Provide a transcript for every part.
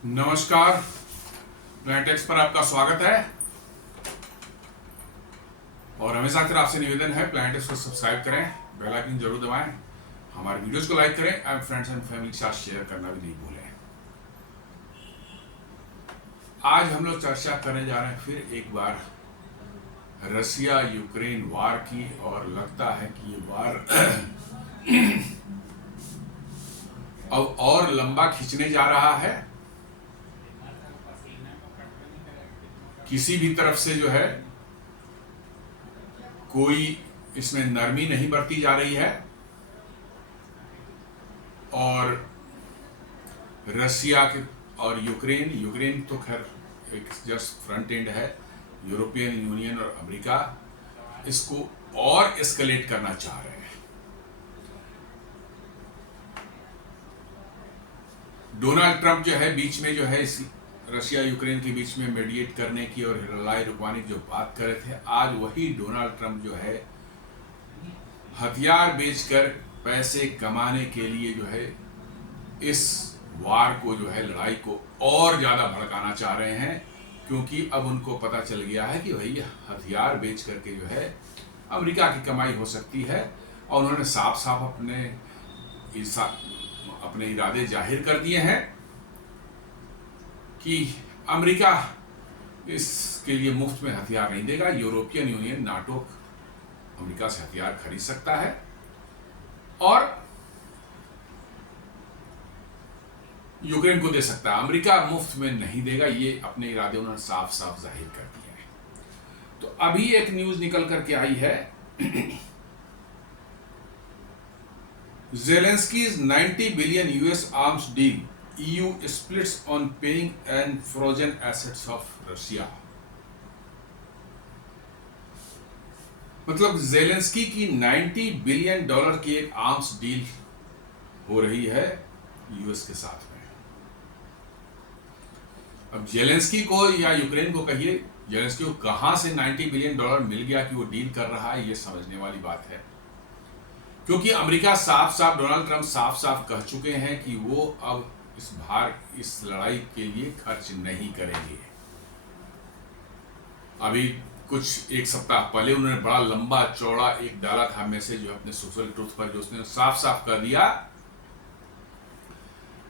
नमस्कार। प्लैनेटेक्स पर आपका स्वागत है और हमेशा की तरह आपसे निवेदन है प्लैनेटेक्स को सब्सक्राइब करें, बेल आइकन जरूर दबाएं, हमारे वीडियोस को लाइक करें एंड फ्रेंड्स एंड फैमिली के साथ शेयर करना भी नहीं भूलें। आज हम लोग चर्चा करने जा रहे हैं फिर एक बार रसिया यूक्रेन वार की, और लगता है कि ये वार अब और लंबा खींचने जा रहा है। किसी भी तरफ से जो है कोई इसमें नरमी नहीं बरती जा रही है, और रसिया के और यूक्रेन तो खैर एक जस्ट फ्रंट एंड है। यूरोपियन यूनियन और अमेरिका इसको और एस्केलेट करना चाह रहे हैं। डोनाल्ड ट्रंप जो है बीच में जो है इस रशिया यूक्रेन के बीच में मीडिएट करने की और लड़ाई रुकवाने की जो बात कर रहे थे, आज वही डोनाल्ड ट्रंप जो है हथियार बेचकर पैसे कमाने के लिए जो है इस वार को जो है लड़ाई को और ज्यादा भड़काना चाह रहे हैं, क्योंकि अब उनको पता चल गया है कि भाई हथियार बेच करके जो है अमेरिका की कमाई हो सकती है। और उन्होंने साफ साफ अपने इरादे जाहिर कर दिए हैं कि अमेरिका इसके लिए मुफ्त में हथियार नहीं देगा। यूरोपियन यूनियन, नाटो अमेरिका से हथियार खरीद सकता है और यूक्रेन को दे सकता है, अमेरिका मुफ्त में नहीं देगा। ये अपने इरादे उन्होंने साफ साफ जाहिर कर दिए हैं। तो अभी एक न्यूज निकल करके आई है, Zelensky's 90 billion US arms deal, EU splits on paying and frozen assets of Russia। मतलब जेलेंस्की की 90 बिलियन डॉलर की एक आर्म्स डील हो रही है यूएस के साथ में। अब जेलेंस्की को या यूक्रेन को कहिए, जेलेंस्की को कहां से 90 बिलियन डॉलर मिल गया कि वो डील कर रहा है, ये समझने वाली बात है। क्योंकि अमेरिका साफ साफ, डोनाल्ड ट्रंप साफ साफ कह चुके हैं कि वो अब इस लड़ाई के लिए खर्च नहीं करेंगे। अभी कुछ एक सप्ताह पहले उन्होंने बड़ा लंबा चौड़ा एक डाला था मैसेज जो अपने सोशल ट्रूथ पर, जो उसने साफ साफ कर दिया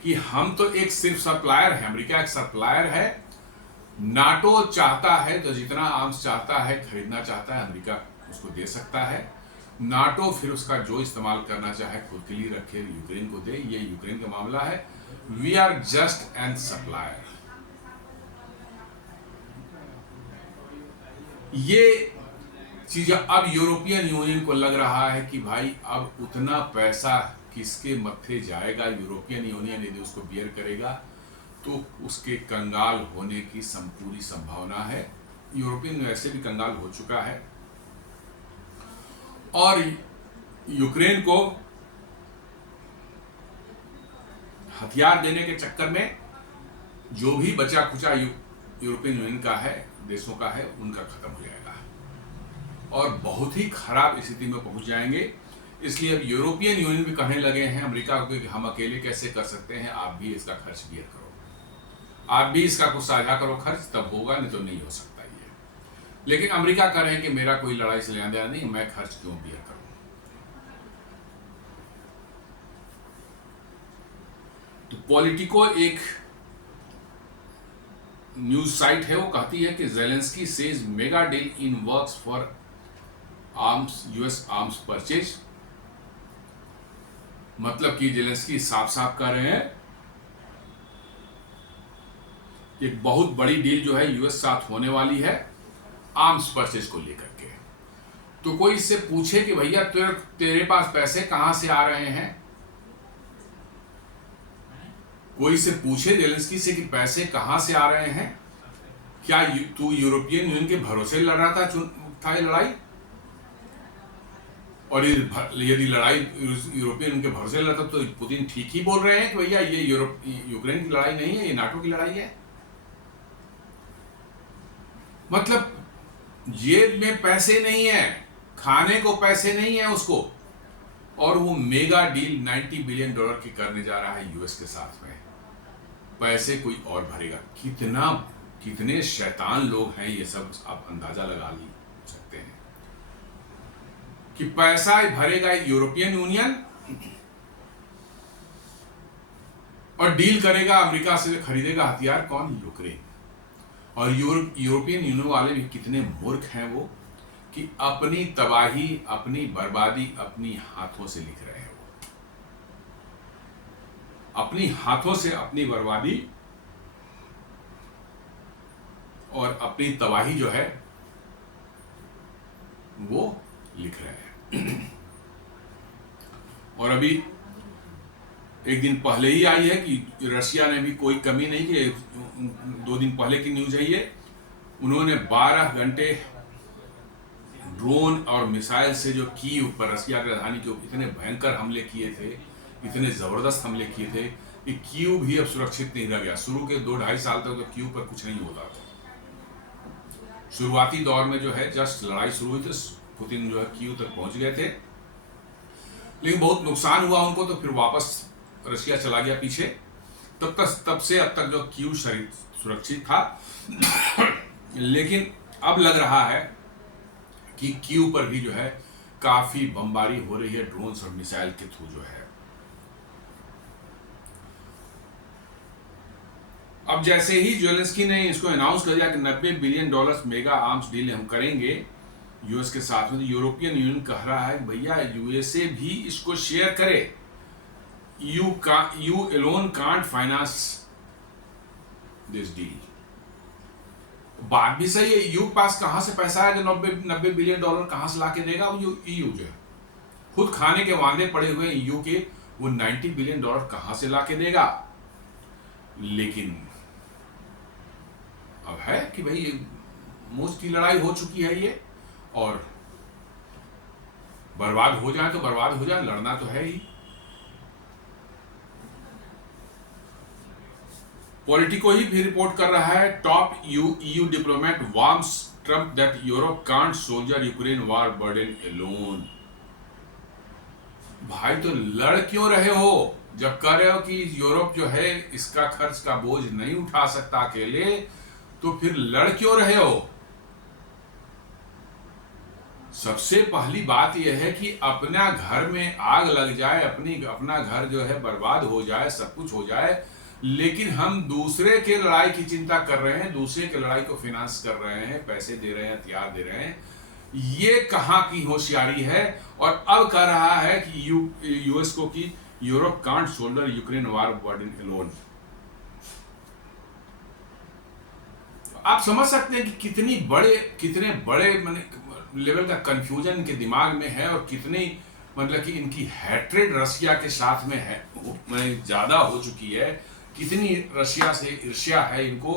कि हम तो एक सिर्फ सप्लायर है, अमेरिका एक सप्लायर है। नाटो चाहता है तो जितना आर्म्स चाहता है, खरीदना चाहता है, अमेरिका उसको दे सकता है। नाटो फिर उसका जो इस्तेमाल करना चाहे खुद के लिए रखे, यूक्रेन को दे। ये यूक्रेन का मामला है। We are just an supplier. ये चीज अब यूरोपियन यूनियन को लग रहा है कि भाई अब उतना पैसा किसके मत्थे जाएगा। यूरोपियन यूनियन यदि उसको बियर करेगा तो उसके कंगाल होने की पूरी संभावना है। यूरोपियन वैसे भी कंगाल हो चुका है, और यूक्रेन को हथियार देने के चक्कर में जो भी बचा खुचा यूरोपियन यूनियन का है, देशों का है, उनका खत्म हो जाएगा और बहुत ही खराब स्थिति में पहुंच जाएंगे। इसलिए अब यूरोपियन यूनियन भी कहने लगे हैं अमेरिका को कि हम अकेले कैसे कर सकते हैं, आप भी इसका खर्च बियर करो, आप भी इसका कुछ साझा करो खर्च, तब होगा, नहीं तो नहीं हो सकता ये। लेकिन अमेरिका कह रहे हैं कि मेरा कोई लड़ाई से लेना देना नहीं, मैं खर्च क्यों बियर करूं। तो पॉलिटिको एक न्यूज साइट है, वो कहती है कि Zelensky says mega deal in works for arms, US arms purchase. मतलब कि जेलेंस्की साफ साफ कह रहे हैं एक बहुत बड़ी डील जो है यूएस साथ होने वाली है आर्म्स परचेज को लेकर के। तो कोई इससे पूछे कि भैया तेरे पास पैसे कहां से आ रहे हैं, कोई से पूछे जेलेंस्की से कि पैसे कहां से आ रहे हैं, क्या तू यूरोपियन यूनियन के भरोसे लड़ रहा था ये लड़ाई, और यदि लड़ाई यूरोपियन यूनियन के भरोसे लड़ रहा था तो पुतिन ठीक ही बोल रहे हैं कि भैया ये यूक्रेन की लड़ाई नहीं है, ये नाटो की लड़ाई है। मतलब जेब में पैसे नहीं है, खाने को पैसे नहीं है उसको, और वो मेगा डील $90 बिलियन की करने जा रहा है यूएस के साथ में। पैसे कोई और भरेगा। कितने शैतान लोग हैं, ये सब आप अंदाजा लगा सकते हैं कि पैसा भरेगा यूरोपियन यूनियन और डील करेगा अमेरिका से, खरीदेगा हथियार कौन? यूक्रेन। और यूरोपियन यूनियन वाले भी कितने मूर्ख हैं वो, कि अपनी तबाही, अपनी बर्बादी अपनी हाथों से लिख रहे हैं। वो अपनी हाथों से अपनी बर्बादी और अपनी तबाही जो है वो लिख रहे हैं। और अभी एक दिन पहले ही आई है कि रशिया ने भी कोई कमी नहीं की। 2 दिन पहले की न्यूज है ये। उन्होंने 12 घंटे ड्रोन और मिसाइल से जो कीव पर, रशिया की राजधानी के इतने भयंकर हमले किए थे, इतने जबरदस्त हमले किए थे कि कीव भी अब सुरक्षित नहीं रह गया। शुरू के 2-2.5 साल तक तो कीव पर कुछ नहीं होता था। शुरुआती दौर में जो है, जस्ट लड़ाई शुरू हुई थी, पुतिन जो है कीव तक पहुंच गए थे, लेकिन बहुत नुकसान हुआ उनको, तो फिर वापस रशिया चला गया पीछे। तब से अब तक जो कीव सुरक्षित था। लेकिन अब लग रहा है कि कीव पर भी जो है काफी बमबारी हो रही है ड्रोन और मिसाइल के थ्रू जो है। अब जैसे ही जेलेंस्की ने इसको अनाउंस कर दिया कि $90 बिलियन मेगा आर्म्स डील हम करेंगे यूएस के साथ में, तो यूरोपियन यूनियन कह रहा है भैया यूएसए भी इसको शेयर करे। You alone can't finance this deal. बात भी सही है, यू पास कहां से पैसा है जो $90 बिलियन कहां से लाके देगा? वो ईयू जो है खुद खाने के वांदे पड़े हुए ईयू के, वो $90 बिलियन कहां से लाके देगा? लेकिन अब है कि भाई मुफ्त की लड़ाई हो चुकी है ये, और बर्बाद हो जाए तो बर्बाद हो जाए, लड़ना तो है ही। पॉलिटिको ही भी रिपोर्ट कर रहा है, top EU diplomat warns Trump that Europe can't soldier Ukraine war burden alone. भाई तो लड़ क्यों रहे हो जब कह रहे हो कि यूरोप जो है इसका खर्च का बोझ नहीं उठा सकता अकेले, तो फिर लड़ क्यों रहे हो? सबसे पहली बात यह है कि अपना घर में आग लग जाए, अपना घर जो है बर्बाद हो जाए, सब कुछ हो जाए, लेकिन हम दूसरे के लड़ाई की चिंता कर रहे हैं, दूसरे के लड़ाई को फाइनेंस कर रहे हैं, पैसे दे रहे हैं, हथियार दे रहे हैं। ये कहां की होशियारी है? और अब कह रहा है कि यूएस को कि Europe can't shoulder Ukraine war burden alone. आप समझ सकते हैं कि कितने बड़े लेवल का कंफ्यूजन इनके दिमाग में है, और कितनी मतलब कि इनकी हैट्रेड रशिया के साथ में है ज्यादा हो चुकी है। कितनी रशिया से ईर्ष्या है इनको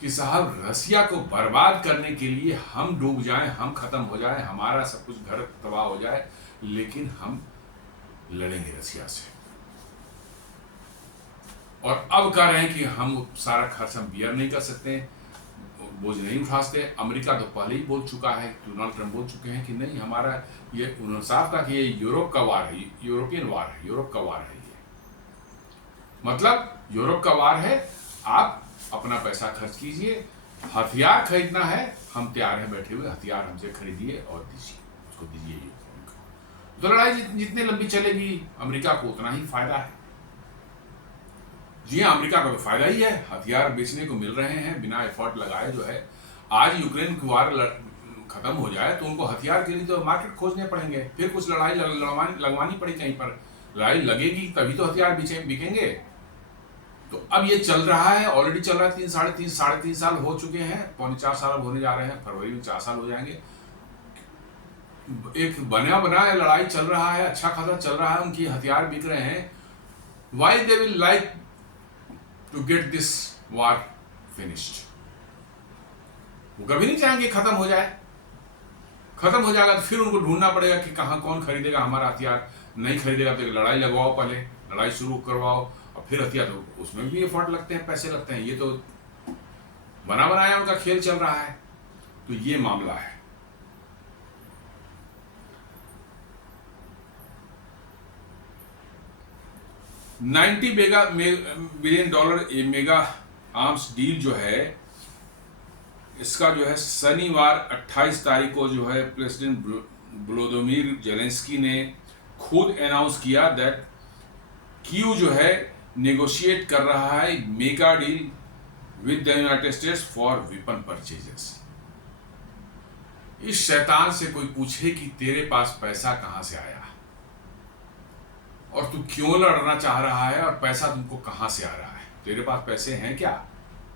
कि साहब रशिया को बर्बाद करने के लिए हम डूब जाएं, हम खत्म हो जाएं, हमारा सब कुछ घर तबाह हो जाए, लेकिन हम लड़ेंगे रशिया से। और अब कह रहे हैं कि हम सारा खर्च हम बियर नहीं कर सकते, बोझ नहीं उठा सकते। अमेरिका तो पहले ही बोल चुका है, डोनाल्ड ट्रंप बोल चुके हैं कि नहीं, हमारा ये उन्होंने साफ कहा कि ये यूरोप का वार है, यूरोपियन वार है, यूरोप का वार है। ये मतलब यूरोप का वार है, आप अपना पैसा खर्च कीजिए, हथियार खरीदना है, हम तैयार हैं बैठे हुए, हथियार हमसे खरीदिए और दीजिए, उसको दीजिए यूक्रेन को। तो लड़ाई जितनी लंबी चलेगी अमेरिका को उतना ही फायदा है। जी हाँ, अमेरिका का तो फायदा ही है, हथियार बेचने को मिल रहे हैं बिना एफर्ट लगाए। जो है आज यूक्रेन की वार खत्म हो जाए तो उनको हथियार के लिए तो मार्केट खोजने पड़ेंगे, फिर कुछ लड़ाई लगवानी पड़ेगी कहीं पर, लड़ाई लगेगी तभी तो हथियार बिकेंगे। तो अब ये चल रहा है, ऑलरेडी चल रहा है, 3 साढ़े 3 साल हो चुके हैं, 3.25 साल अब होने जा रहे हैं, फरवरी में 4 साल हो जाएंगे। एक बनाया लड़ाई चल रहा है, अच्छा खासा चल रहा है, उनकी हथियार बिक रहे हैं। Why they will like to get this war finished? वो कभी नहीं चाहेंगे खत्म हो जाए। खत्म हो जाएगा तो फिर उनको ढूंढना पड़ेगा कि कहां कौन खरीदेगा हमारा हथियार। नहीं खरीदेगा तो लड़ाई लगवाओ, पहले लड़ाई शुरू करवाओ और फिर हथियार, तो उसमें भी एफर्ट लगते हैं, पैसे लगते हैं। ये तो बना बनाया उनका खेल चल रहा है। तो ये मामला है। 90 बिलियन डॉलर ये मेगा आर्म्स डील जो है, इसका जो है शनिवार 28 तारीख को जो है प्रेसिडेंट व्लादिमीर जेलेंस्की ने खुद अनाउंस किया दैट कीव जो है नेगोशिएट कर रहा है mega deal with the United states for weapon purchases. इस शैतान से कोई पूछे कि तेरे पास पैसा कहां से आया और तू क्यों लड़ना चाह रहा है और पैसा तुमको कहां से आ रहा है, तेरे पास पैसे हैं क्या?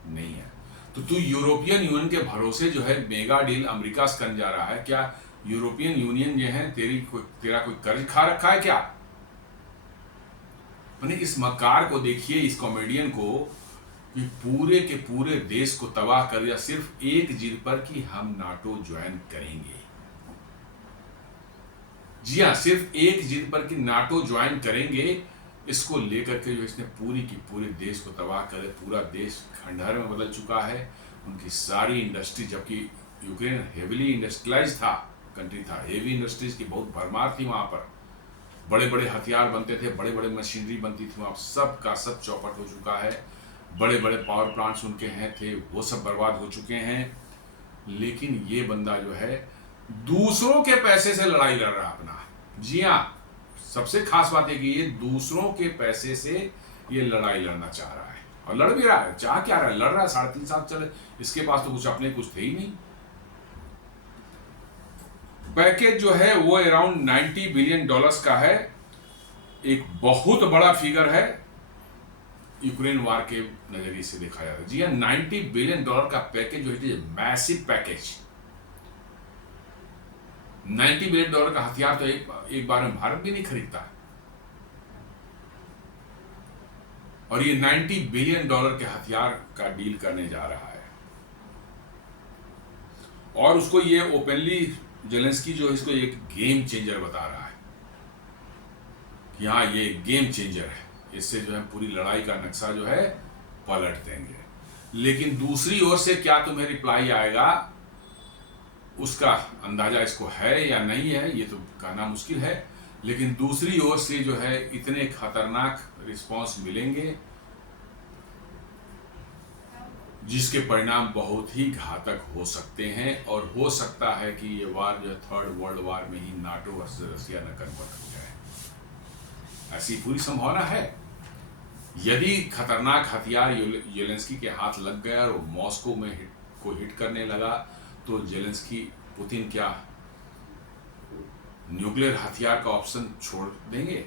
नहीं है। तो तू यूरोपियन यूनियन के भरोसे जो है मेगा डील अमेरिका से करने जा रहा है क्या? यूरोपियन यूनियन जो है तेरा कोई कर्ज खा रखा है क्या? मैंने इस मक्कार को देखिए, इस कॉमेडियन को, कि पूरे के पूरे देश को तबाह कर दिया सिर्फ एक जिद पर कि हम नाटो ज्वाइन करेंगे। जी हाँ, सिर्फ एक जिद पर कि नाटो ज्वाइन करेंगे। इसको लेकर के जो इसने पूरी की पूरे देश को तबाह कर, पूरा देश खंडहर में बदल चुका है। उनकी सारी इंडस्ट्री, जबकि यूक्रेन हेविली इंडस्ट्रियलाइज था कंट्री था, हेवी इंडस्ट्रीज की बहुत भरमार थी वहां पर, बड़े बड़े हथियार बनते थे, बड़े बड़े मशीनरी बनती थी, वहाँ सब का सब चौपट हो चुका है। बड़े बड़े पावर प्लांट्स उनके थे, वो सब बर्बाद हो चुके हैं। लेकिन ये बंदा जो है दूसरों के पैसे से लड़ाई लड़ रहा अपना। जी हाँ, सबसे खास बात है कि ये दूसरों के पैसे से ये लड़ाई लड़ना चाह रहा है और लड़ भी रहा है। चाह क्या रहा है? लड़ रहा है। 3.5 साल चले, इसके पास तो कुछ अपने कुछ थे ही नहीं। पैकेज जो है वो अराउंड 90 बिलियन डॉलर्स का है। एक बहुत बड़ा फिगर है यूक्रेन वार के नजरिए से देखा जाता है। जी हाँ, 90 बिलियन डॉलर का पैकेज जो है, मैसिव पैकेज। 90 बिलियन डॉलर का हथियार तो एक बार में भारत भी नहीं खरीदता। और ये 90 बिलियन डॉलर के हथियार का डील करने जा रहा है। और उसको ये ओपनली जेलेंस्की जो है इसको एक गेम चेंजर बता रहा है कि हाँ, ये गेम चेंजर है, इससे जो है पूरी लड़ाई का नक्शा जो है पलट देंगे। लेकिन दूसरी ओर से क्या तुम्हें रिप्लाई आएगा, उसका अंदाजा इसको है या नहीं है, ये तो कहना मुश्किल है। लेकिन दूसरी ओर से जो है इतने खतरनाक रिस्पॉन्स मिलेंगे जिसके परिणाम बहुत ही घातक हो सकते हैं। और हो सकता है कि ये वार जो है 3rd वर्ल्ड वार में ही नाटो वर्सेस रसिया न कन्वर्ट हो जाए, ऐसी पूरी संभावना है। यदि खतरनाक हथियार जेलेंस्की के हाथ लग गया और मॉस्को में हिट करने लगा तो जेलेंस्की, पुतिन क्या न्यूक्लियर हथियार का ऑप्शन छोड़ देंगे?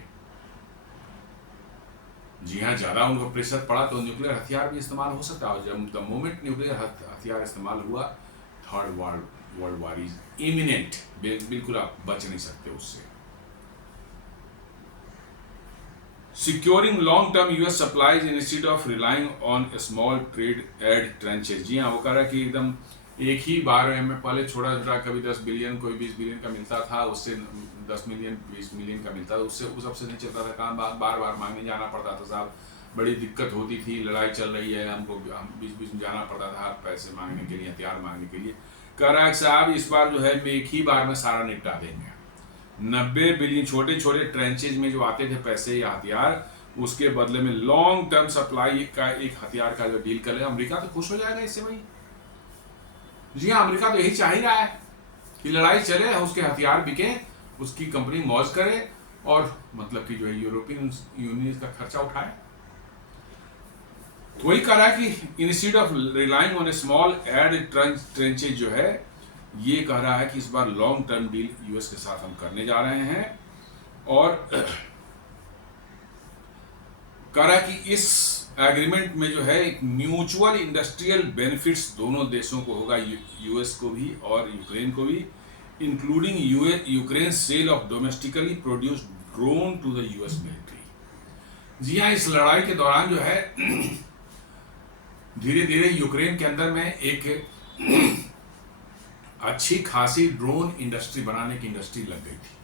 जी हाँ, ज्यादा उनको प्रेशर पड़ा तो न्यूक्लियर हथियार भी इस्तेमाल हो सकता है। जब द मोमेंट न्यूक्लियर हथियार इस्तेमाल हुआ, 3rd world war is imminent. बिल्कुल आप बच नहीं सकते उससे। Securing long term US supplies instead of relying on small trade aid tranches. जी हाँ, वो कह रहा है कि एकदम एक ही बार में पहले छोटा छोटा, कभी 10 बिलियन कोई 20 बिलियन का मिलता था, उससे 10 मिलियन 20 मिलियन का मिलता था, उससे उस सबसे नहीं चलता था काम। बार बार मांगने जाना पड़ता था साहब, बड़ी दिक्कत होती थी। लड़ाई चल रही है, हमको बीच बीच में जाना पड़ता था पैसे मांगने के लिए, हथियार मांगने के लिए। कह रहा है साहब इस बार जो है मैं एक ही बार में सारा निपटा देंगे। 90 बिलियन छोटे छोटे ट्रेंचेज में जो आते थे पैसे या हथियार, उसके बदले में लॉन्ग टर्म सप्लाई का एक हथियार का जो डील करे, अमेरिका तो खुश हो जाएगा इससे भाई। जी हाँ, अमेरिका तो यही चाह ही रहा है कि लड़ाई चले, उसके हथियार बिके, उसकी कंपनी मौज करे और मतलब कि जो है यूरोपियन यूनियन का खर्चा उठाए। तो वही कह रहा है कि institute of relying on a small aid tranches जो है, ये कह रहा है कि इस बार लॉन्ग टर्म डील यूएस के साथ हम करने जा रहे हैं। और कह रहा है कि इस एग्रीमेंट में जो है एक म्यूचुअल इंडस्ट्रियल बेनिफिट्स दोनों देशों को होगा, यूएस को भी और यूक्रेन को भी, including Ukraine sale of domestically produced drone to the US military. जी हाँ, इस लड़ाई के दौरान जो है धीरे धीरे यूक्रेन के अंदर में एक अच्छी खासी ड्रोन इंडस्ट्री बनाने की इंडस्ट्री लग गई थी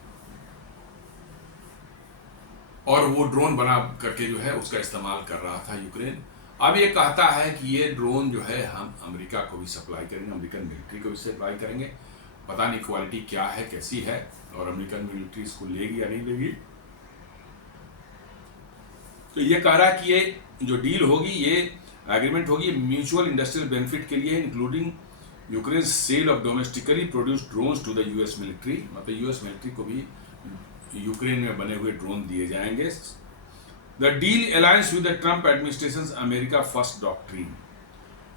और वो ड्रोन बना करके जो है उसका इस्तेमाल कर रहा था यूक्रेन। अब ये कहता है कि ये ड्रोन जो है हम अमेरिका को भी सप्लाई करेंगे, अमेरिकन मिलिट्री को भी सप्लाई करेंगे। पता नहीं क्वालिटी क्या है, कैसी है, और अमेरिकन मिलिट्री इसको लेगी या नहीं लेगी। तो ये कह रहा है कि ये जो डील होगी, ये एग्रीमेंट होगी, म्यूचुअल इंडस्ट्रियल बेनिफिट के लिए, including Ukraine sale of domestically produced drones to the US military, मतलब यूएस मिलिट्री को भी यूक्रेन में बने हुए ड्रोन दिए जाएंगे। The deal aligns with the Trump administration America first doctrine,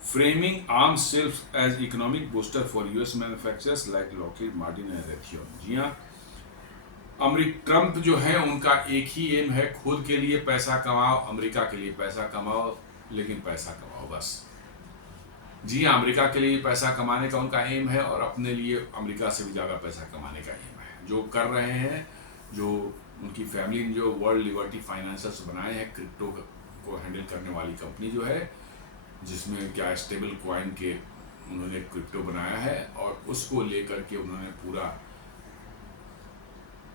framing arms sales as economic booster for US manufacturers like Lockheed Martin and Raytheon. जी हाँ, ट्रंप जो है उनका एक ही एम है, खुद के लिए पैसा कमाओ, अमेरिका के लिए पैसा कमाओ, लेकिन पैसा कमाओ बस। जी हाँ, अमेरिका के लिए पैसा कमाने का उनका एम है और अपने लिए अमेरिका से भी ज़्यादा पैसा कमाने का एम है। जो कर रहे हैं, जो उनकी फैमिली ने जो वर्ल्ड लिबर्टी फाइनेंशियल्स बनाए हैं, क्रिप्टो को हैंडल करने वाली कंपनी जो है, जिसमें क्या स्टेबल कॉइन के उन्होंने क्रिप्टो बनाया है, और उसको लेकर के उन्होंने पूरा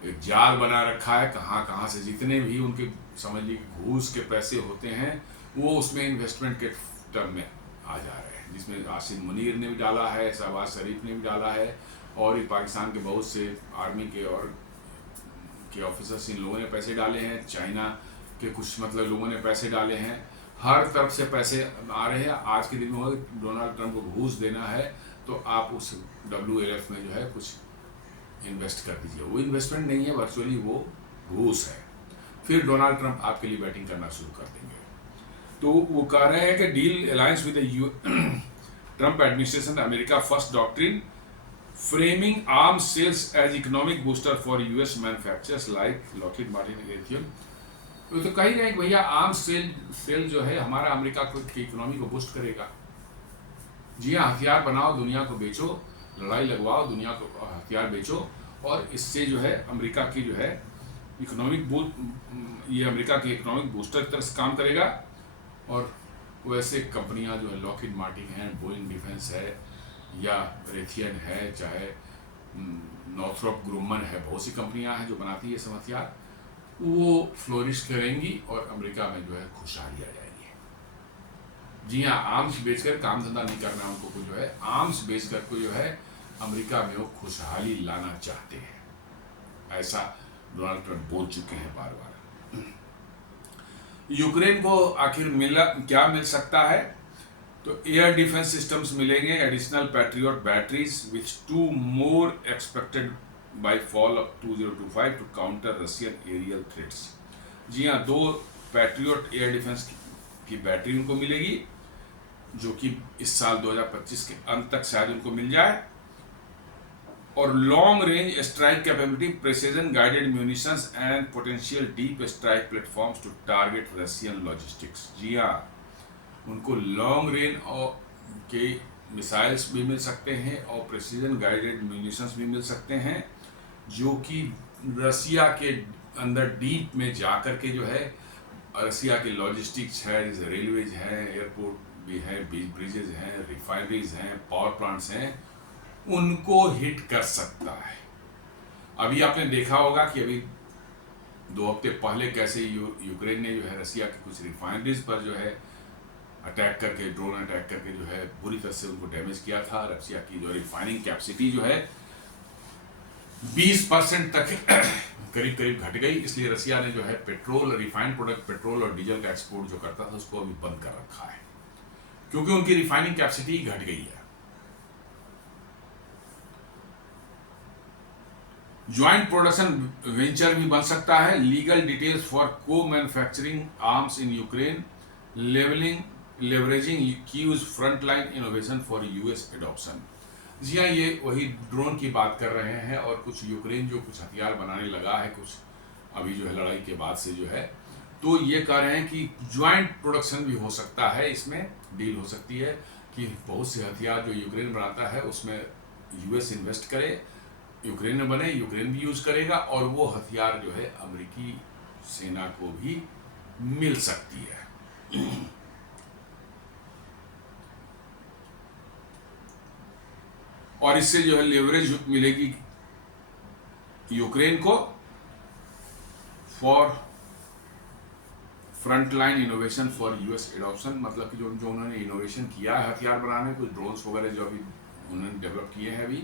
एक जाल बना रखा है। कहाँ कहाँ से जितने भी उनके समझ लीजिए घूस के पैसे होते हैं, वो उसमें इन्वेस्टमेंट के टर्म में आ जा रहे हैं, जिसमें आसिम मुनीर ने भी डाला है, शहबाज शरीफ ने भी डाला है, और ये पाकिस्तान के बहुत से आर्मी के और के ऑफिसर्स, इन लोगों ने पैसे डाले हैं, चाइना के कुछ मतलब लोगों ने पैसे डाले हैं, हर तरफ से पैसे आ रहे हैं। आज के दिन में डोनाल्ड ट्रंप को घूस देना है, तो आप उस WLF में जो है कुछ इन्वेस्ट कर दीजिए। वो इन्वेस्टमेंट नहीं है, वर्चुअली वो घूस है। फिर डोनाल्ड ट्रंप आपके लिए बैटिंग करना शुरू कर देंगे। तो वो कह रहे हैं कि deal alliance with Trump administration America first doctrine, framing arms sales as economic booster for US manufacturers like Lockheed Martin and Raytheon. तो कह रहे हैं कि भैया आर्म्स सेल जो है हमारा अमेरिका की इकोनॉमी को बूस्ट करेगा। जी हाँ, हथियार बनाओ, दुनिया को बेचो, लड़ाई लगवाओ, दुनिया को हथियार बेचो, और इससे जो है अमेरिका की जो है इकोनॉमिक ये अमेरिका की इकोनॉमिक बूस्टर की तरह से काम करेगा। और वैसे कंपनियां जो है लॉकहीड मार्टिन है, बोइंग डिफेंस है, या रेथियन है, चाहे नॉर्थरोप ग्रुमन है, बहुत सी कंपनियां हैं जो बनाती है ये सब हथियार, वो फ्लोरिश करेंगी और अमेरिका में जो है खुशहाली आ जाएगी। जी हाँ, आर्म्स बेचकर काम धंधा नहीं करना उनको, को जो है आर्म्स बेचकर को जो है अमेरिका में वो खुशहाली लाना चाहते हैं, ऐसा डोनाल्ड ट्रंप बोल चुके हैं बार बार। यूक्रेन को आखिर क्या मिल सकता है? तो एयर डिफेंस सिस्टम्स मिलेंगे, additional Patriot batteries which 2 more expected by fall of 2025 to counter Russian aerial threats. जी हाँ, 2 पैट्रियट एयर डिफेंस की बैटरी उनको मिलेगी, जो कि इस साल 2025 के अंत तक शायद उनको मिल जाए, और long range strike capability, precision guided munitions and potential deep strike platforms to target Russian logistics. जी हाँ, उनको लॉन्ग रेंज और के मिसाइल्स भी मिल सकते हैं और प्रिसीजन गाइडेड म्यूनिशंस भी मिल सकते हैं, जो कि रसिया के अंदर डीप में जा कर के जो है रसिया के लॉजिस्टिक्स है, जैसे रेलवेज है, एयरपोर्ट भी है, ब्रिजेज हैं, रिफाइनरीज हैं, पावर प्लांट्स हैं, उनको हिट कर सकता है। अभी आपने देखा होगा कि अभी 2 हफ्ते पहले कैसे यूक्रेन ने जो है रसिया के कुछ रिफाइनरीज पर जो है अटैक करके, ड्रोन अटैक करके जो है बुरी तरह से उनको डैमेज किया था। रसिया की जो रिफाइनिंग कैपेसिटी जो है 20% तक करीब करीब घट गई, इसलिए रसिया ने जो है पेट्रोल, रिफाइंड प्रोडक्ट पेट्रोल और डीजल का एक्सपोर्ट जो करता था उसको अभी बंद कर रखा है, क्योंकि उनकी रिफाइनिंग कैपेसिटी घट गई है। ज्वाइंट प्रोडक्शन वेंचर भी बन सकता है, legal details for co manufacturing arms in Ukraine, leveraging Kyiv's frontline innovation for US adoption. जी हाँ, ये वही ड्रोन की बात कर रहे हैं, और कुछ यूक्रेन जो कुछ हथियार बनाने लगा है कुछ अभी जो है लड़ाई के बाद से जो है, तो ये कह रहे हैं कि ज्वाइंट प्रोडक्शन भी हो सकता है, इसमें डील हो सकती है कि बहुत से हथियार जो यूक्रेन बनाता है उसमें यूएस इन्वेस्ट करे, यूक्रेन में बने, यूक्रेन भी यूज़ करेगा, और वो हथियार जो है अमेरिकी सेना को भी मिल सकती है। और इससे जो है लेवरेज मिलेगी यूक्रेन को for front line innovation for US adoption, मतलब कि जो उन्होंने इनोवेशन किया है हथियार बनाने, कुछ ड्रोन्स वगैरह जो अभी उन्होंने डेवलप किए हैं, अभी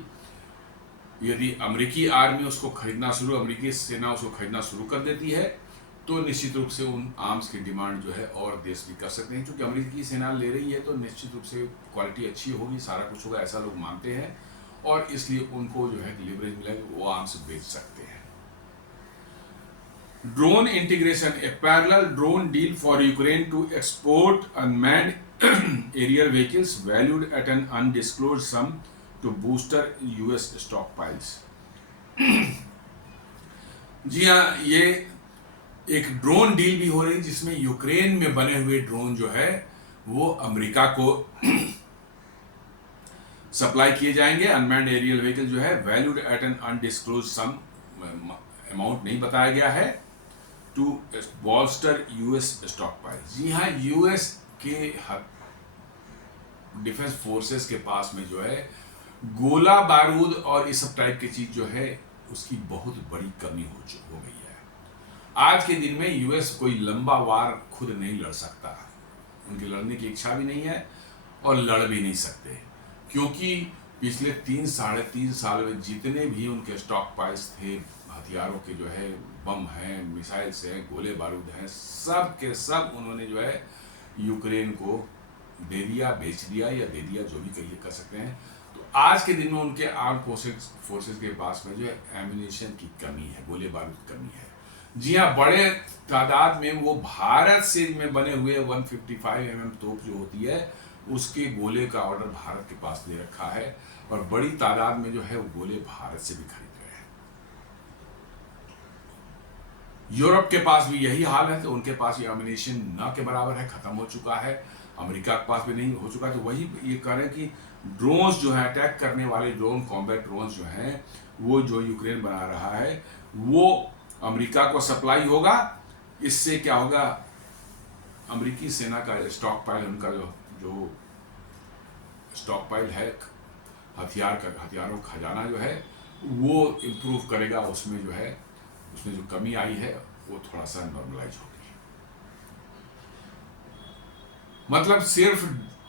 यदि अमेरिकी आर्मी उसको खरीदना शुरू, अमेरिकी सेना उसको खरीदना शुरू कर देती है, तो निश्चित रूप से उन आर्म्स की डिमांड जो है और देश भी कर सकते हैं, क्योंकि अमेरिकी सेना ले रही है तो निश्चित रूप से क्वालिटी अच्छी होगी, सारा कुछ होगा, ऐसा लोग मानते हैं, और इसलिए उनको जो है लिवरेज मिलेगा, वो आर्म्स बेच सकते हैं। Drone integration, a parallel drone deal for Ukraine to export unmanned aerial vehicles valued at an undisclosed sum to booster US stockpiles. जी हाँ, ये एक ड्रोन डील भी हो रही है जिसमें यूक्रेन में बने हुए ड्रोन जो है वो अमेरिका को सप्लाई किए जाएंगे। अनमैन्ड एरियल व्हीकल जो है valued at an undisclose sum, amount नहीं बताया गया है, to bolster US stockpile. जी हाँ, यूएस के डिफेंस फोर्सेस के पास में जो है गोला बारूद और इस सब टाइप की चीज जो है उसकी बहुत बड़ी कमी हो गई है। आज के दिन में यूएस कोई लंबा वार खुद नहीं लड़ सकता, उनकी लड़ने की इच्छा भी नहीं है और लड़ भी नहीं सकते, क्योंकि पिछले 3-3.5 साल में जितने भी उनके स्टॉक पाइल्स थे हथियारों के, जो है बम हैं, मिसाइल्स हैं, गोले बारूद हैं, सब के सब उन्होंने जो है यूक्रेन को दे दिया, बेच दिया या दे दिया, जो भी कहिए कर सकते हैं। तो आज के दिन में उनके आर्म फोर्सेस के पास में जो है एम्यूनिशन की कमी है, गोले बारूद की कमी है। जी हाँ, बड़े तादाद में वो भारत से में बने हुए 155 mm तोप जो होती है उसके गोले का ऑर्डर भारत के पास ले रखा है, और बड़ी तादाद में जो है वो गोले भारत से भी खरीद रहे हैं। यूरोप के पास भी यही हाल है, तो उनके पास ये एम्यूनिशन न के बराबर है, खत्म हो चुका है। अमेरिका के पास भी नहीं हो चुका, तो वही ये कह रहे हैं कि ड्रोन्स जो है, अटैक करने वाले ड्रोन, कॉम्बैट ड्रोन्स जो हैं वो जो यूक्रेन बना रहा है वो अमेरिका को सप्लाई होगा। इससे क्या होगा, अमेरिकी सेना का स्टॉक पाइल, उनका जो स्टॉक पाइल है हथियारों का खजाना जो है वो इम्प्रूव करेगा, उसमें जो है उसमें जो कमी आई है वो थोड़ा सा नॉर्मलाइज होगी। मतलब सिर्फ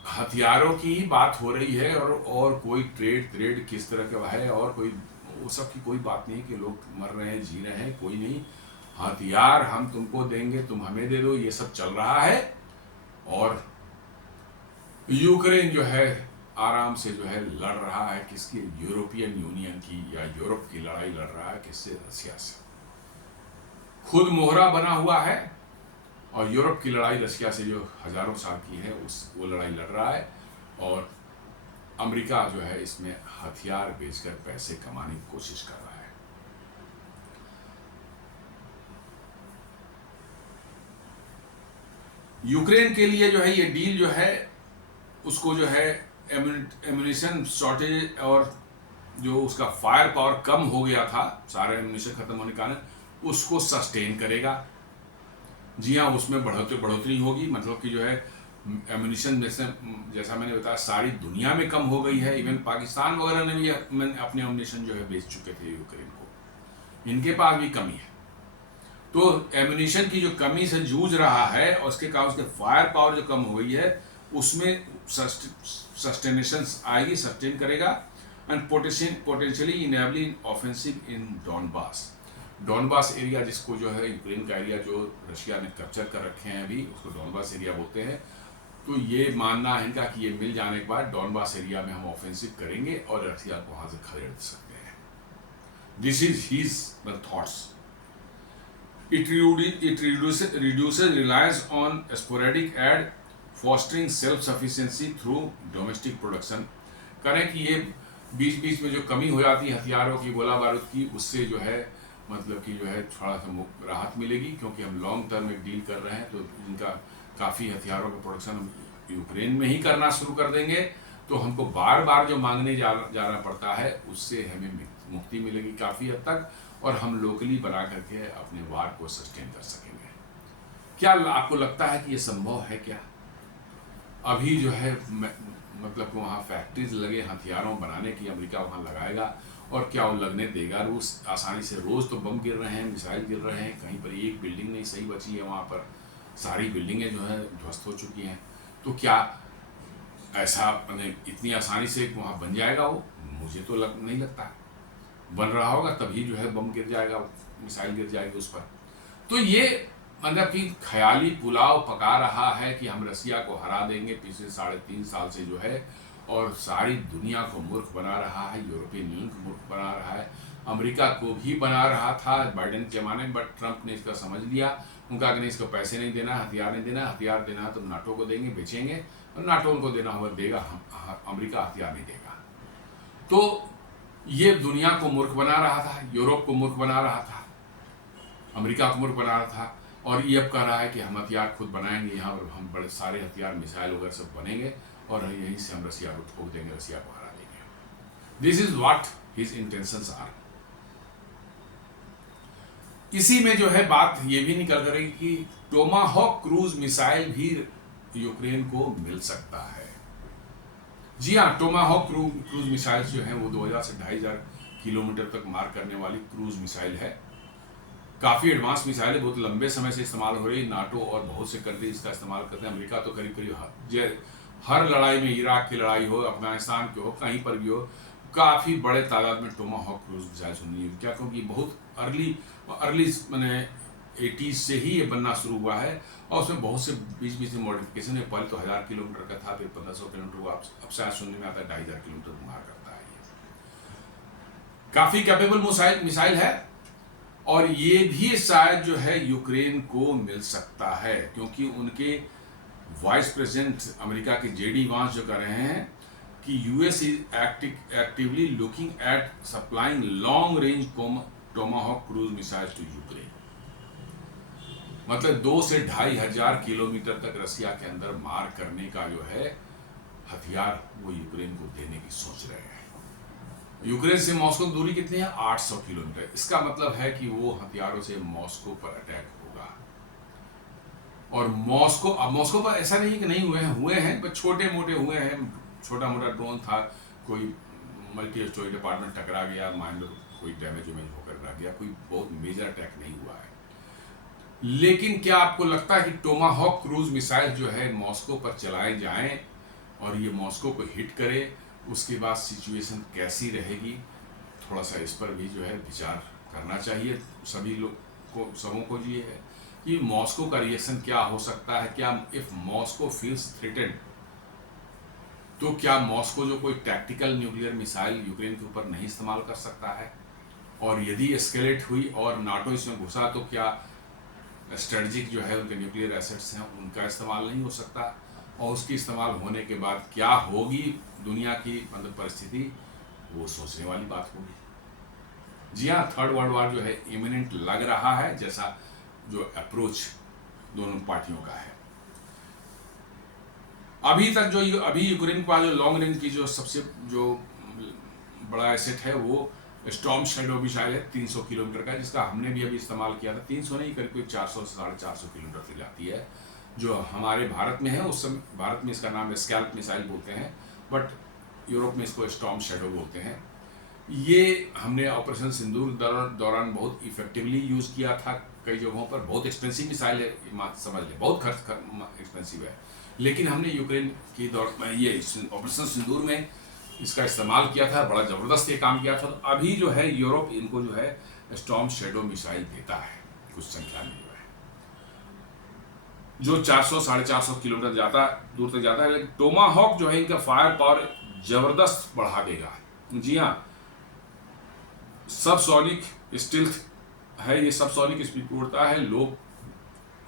हथियारों की ही बात हो रही है, और कोई ट्रेड किस तरह का है और कोई वो सब की कोई बात नहीं कि लोग मर रहे हैं, जी रहे हैं, कोई नहीं। हथियार हम तुमको देंगे, तुम हमें दे दो, ये सब चल रहा है। और यूक्रेन जो है आराम से जो है लड़ रहा है किसकी, यूरोपियन यूनियन की या यूरोप की लड़ाई लड़ रहा है, किससे, रशिया से। खुद मोहरा बना हुआ है, और यूरोप की लड़ाई रशिया से जो हजारों साल की है वो लड़ाई लड़ रहा है, और अमेरिका जो है इसमें हथियार बेचकर पैसे कमाने की कोशिश कर रहा है। यूक्रेन के लिए जो है ये डील जो है उसको जो है एम्यूनिशन शॉर्टेज और जो उसका फायर पावर कम हो गया था, सारे एम्यूनिशन खत्म होने के कारण, उसको सस्टेन करेगा। जी हाँ, उसमें बढ़ोतरी होगी, मतलब कि जो है एम्यूनिशन जैसा मैंने बताया सारी दुनिया में कम हो गई है। इवन पाकिस्तान वगैरह ने भी अपने एम्यूनिशन जो है बेच चुके थे यूक्रेन को, इनके पास भी कमी है। तो एम्यूनिशन की जो कमी से जूझ रहा है और उसके कारण उसके फायर पावर जो कम हो गई है उसमें सस्टेनेशन आएगी, सस्टेन करेगा। And potentially enabling offensive in Donbas area, जिसको जो है यूक्रेन का एरिया जो रशिया ने कैप्चर कर रखे हैं अभी, उसको डॉनबास एरिया बोलते हैं। तो ये मानना है इनका कि ये मिल जाने के बाद डॉनबास एरिया में हम ऑफेंसिव करेंगे और रशिया को वहां से खदेड़ सकते हैं। This is his thoughts. It reduces reliance on sporadic aid, fostering self-sufficiency through domestic production। करें कि ये बीच बीच में जो कमी हो जाती है हथियारों की, गोला बारूद की, उससे जो है मतलब कि जो है थोड़ा सा राहत मिलेगी, क्योंकि हम लॉन्ग टर्म में डील कर रहे हैं। तो इनका काफ़ी हथियारों का प्रोडक्शन हम यूक्रेन में ही करना शुरू कर देंगे, तो हमको बार बार जो मांगने जाना पड़ता है उससे हमें मुक्ति मिलेगी काफ़ी हद तक, और हम लोकली बना करके अपने वार को सस्टेन कर सकेंगे। क्या आपको लगता है कि ये संभव है? क्या अभी जो है मतलब वहाँ फैक्ट्रीज लगे हथियारों बनाने की, अमेरिका वहाँ लगाएगा, और क्या वो लगने देगा? रूस आसानी से, रोज़ तो बम गिर रहे हैं, मिसाइल गिर रहे हैं, कहीं पर एक बिल्डिंग नहीं सही बची है, वहाँ पर सारी बिल्डिंगें जो है ध्वस्त हो चुकी हैं। तो क्या ऐसा इतनी आसानी से वहाँ बन जाएगा? वो मुझे तो नहीं लगता। बन रहा होगा तभी जो है बम गिर जाएगा, मिसाइल गिर जाएगी उस पर। तो ये मतलब कि ख्याली पुलाव पका रहा है कि हम रसिया को हरा देंगे पिछले 3.5 साल से जो है, और सारी दुनिया को मूर्ख बना रहा है, यूरोपियन यूनियन को मूर्ख बना रहा है, अमेरिका को भी बना रहा था बाइडेन के ज़माने में, बट ट्रंप ने इसका समझ लिया। उनका कि नहीं, इसको पैसे नहीं देना, हथियार नहीं देना, हथियार देना है तो नाटो को देंगे, बेचेंगे, और नाटो उनको देना होगा देगा, अमेरिका हथियार नहीं देगा। तो ये दुनिया को मूर्ख बना रहा था, यूरोप को मूर्ख बना रहा था, अमेरिका को मूर्ख बना रहा था, और ये अब कह रहा है कि हम हथियार खुद बनाएंगे, यहाँ पर हम बड़े सारे हथियार मिसाइल वगैरह सब बनेंगे और यहीं से हम रसिया को ठोक देंगे, रसिया को हरा देंगे। This is what his intentions are. इसी में जो है बात ये भी निकल कर रही कि टोमाहॉक क्रूज मिसाइल भी यूक्रेन को मिल सकता है। जी हाँ, टोमाहॉक क्रूज मिसाइल जो है वो 2000 से 2500 किलोमीटर तक मार करने वाली क्रूज मिसाइल है। काफ़ी एडवांस मिसाइल है, बहुत लंबे समय से इस्तेमाल हो रही है। नाटो और बहुत से कंट्री इसका इस्तेमाल करते हैं। अमेरिका तो करीब करीब हर लड़ाई में, इराक की लड़ाई हो, अफगानिस्तान की हो, कहीं पर भी हो, काफ़ी बड़े तादाद में टोमाहॉक क्रूज मिसाइल सुनी है। क्या, क्योंकि बहुत अर्ली मैंने 80s से ही ये बनना शुरू हुआ है, और उसमें बहुत से बीच में मॉडिफिकेशन है। पहले तो 1000 किलोमीटर का था, फिर 1500 किलोमीटर हुआ, अब शायद सुनने में आता है 2500 किलोमीटर मार करता है। ये काफ़ी कैपेबल मिसाइल है, और ये भी शायद जो है यूक्रेन को मिल सकता है, क्योंकि उनके वाइस प्रेसिडेंट अमेरिका के जेडी वांस जो कर रहे हैं कि US is actively looking at supplying long range Tomahawk cruise missile to Ukraine. मतलब 2 से 2500 किलोमीटर तक रसिया के अंदर मार करने का जो है हथियार वो यूक्रेन को देने की सोच रहे हैं। यूक्रेन से मॉस्को की दूरी कितनी है? 800 किलोमीटर। इसका मतलब है कि वो हथियारों से मॉस्को पर अटैक होगा। और मॉस्को पर ऐसा नहीं है कि नहीं हुए हैं, पर छोटे मोटे हुए हैं। छोटा मोटा ड्रोन था, कोई मल्टी स्टोरी डिपार्टमेंट टकरा गया, माइनर कोई डैमेज होकर रह गया, कोई बहुत मेजर अटैक नहीं हुआ है। लेकिन क्या आपको लगता है कि टोमाहॉक क्रूज मिसाइल जो है मॉस्को पर चलाए जाएं और ये मॉस्को को हिट करे, उसके बाद सिचुएशन कैसी रहेगी? थोड़ा सा इस पर भी जो है विचार करना चाहिए सभी लोग को, सबों को। ये है कि मॉस्को का रिएक्शन क्या हो सकता है। क्या इफ मॉस्को फील्स थ्रेटेंड, तो क्या मॉस्को जो कोई टैक्टिकल न्यूक्लियर मिसाइल यूक्रेन के ऊपर नहीं इस्तेमाल कर सकता है? और यदि एस्केलेट हुई और नाटो इसमें घुसा, तो क्या स्ट्रेटजिक जो है उनके न्यूक्लियर एसेट्स हैं उनका इस्तेमाल नहीं हो सकता? और उसकी इस्तेमाल होने के बाद क्या होगी दुनिया की मतलब परिस्थिति, वो सोचने वाली बात होगी। जी हाँ, थर्ड वर्ल्ड वॉर जो है इमिनेंट लग रहा है, जैसा जो अप्रोच दोनों पार्टियों का है। अभी तक जो अभी यूक्रेन के पास जो लॉन्ग रेंज की जो सबसे जो बड़ा एसेट है वो स्टॉर्म शैडो मिसाइल है 300 किलोमीटर का, जिसका हमने भी अभी इस्तेमाल किया था। 300 नहीं, करीब 400 से 450 किलोमीटर तक जाती है, जो हमारे भारत में है। उस समय भारत में इसका नाम स्कैल्प मिसाइल बोलते हैं, बट यूरोप में इसको स्टॉर्म शैडो बोलते हैं। ये हमने ऑपरेशन सिंदूर दौरान बहुत इफेक्टिवली यूज़ किया था कई जगहों पर। बहुत एक्सपेंसिव मिसाइल है, समझ लें, बहुत एक्सपेंसिव है, लेकिन हमने यूक्रेन की ये ऑपरेशन सिंदूर में इसका इस्तेमाल किया था, बड़ा ज़बरदस्त ये काम किया था। तो अभी जो है यूरोप इनको जो है स्टॉर्म शैडो मिसाइल देता है कुछ संख्या में, जो 400 450 किलोमीटर दूर तक जाता है। लेकिन टोमाहॉक जो है इनका फायर पावर ज़बरदस्त बढ़ा देगा। जी हाँ, सबसोनिक स्टिल्थ है, ये सबसोनिक स्पीड उड़ता है, लो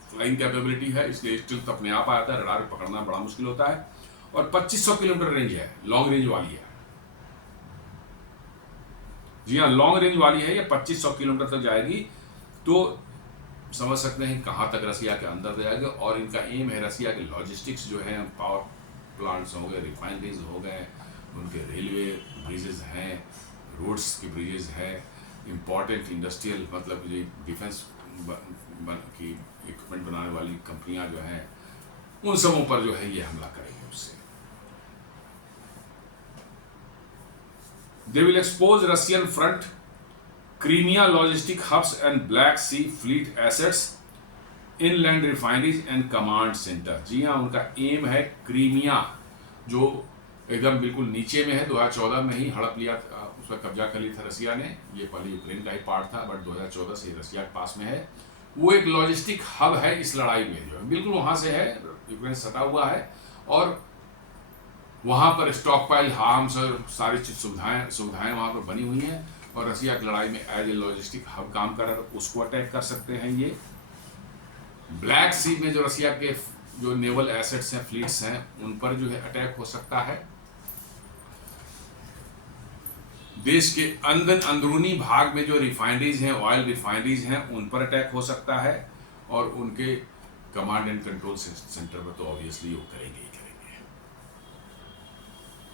फ्लाइंग कैपेबिलिटी है, इसलिए स्टिल्थ अपने आप आता है, रडार पकड़ना बड़ा मुश्किल होता है। और 2500 किलोमीटर रेंज है, लॉन्ग रेंज वाली है। जी हाँ, लॉन्ग रेंज वाली है, ये 2500 किलोमीटर तक जाएगी। तो समझ सकते हैं कहाँ तक रसिया के अंदर जाएगा। और इनका एम है रसिया के लॉजिस्टिक्स जो है, पावर प्लांट्स हो गए, रिफाइनरीज हो गए, उनके रेलवे ब्रिजेस हैं, रोड्स के ब्रिजेस हैं, इम्पॉर्टेंट इंडस्ट्रियल मतलब ये डिफेंस की इक्विपमेंट बनाने वाली कंपनियां जो हैं, उन सबों पर जो है ये हमला करेंगे उससे। They will expose Russian front, Crimea logistic hubs and Black Sea fleet assets, inland refineries and command center। जी हाँ, उनका एम है क्रीमिया जो एकदम बिल्कुल नीचे में है, 2014 में ही हड़प लिया, उस पर कब्जा कर लिया था रसिया ने। ये पहले यूक्रेन का ही पार्ट था, बट 2014 से रसिया के पास में है। वो एक लॉजिस्टिक हब है इस लड़ाई में, जो है बिल्कुल वहां से है, यूक्रेन सटा हुआ है और वहां पर स्टॉक पाइल आर्म्स और सारी सुविधाएं वहां पर बनी हुई हैं और रसिया की लड़ाई में एज ए लॉजिस्टिक हब काम कर रहा है, तो उसको अटैक कर सकते हैं ये। ब्लैक सी में जो रसिया के जो नेवल एसेट्स हैं, फ्लीट्स हैं, उन पर जो है अटैक हो सकता है। देश के अंदरूनी भाग में जो रिफाइनरीज हैं, ऑयल रिफाइनरीज हैं, उन पर अटैक हो सकता है और उनके कमांड एंड कंट्रोल सेंटर पर तो ऑब्वियसली वो करेंगे ही करेंगे।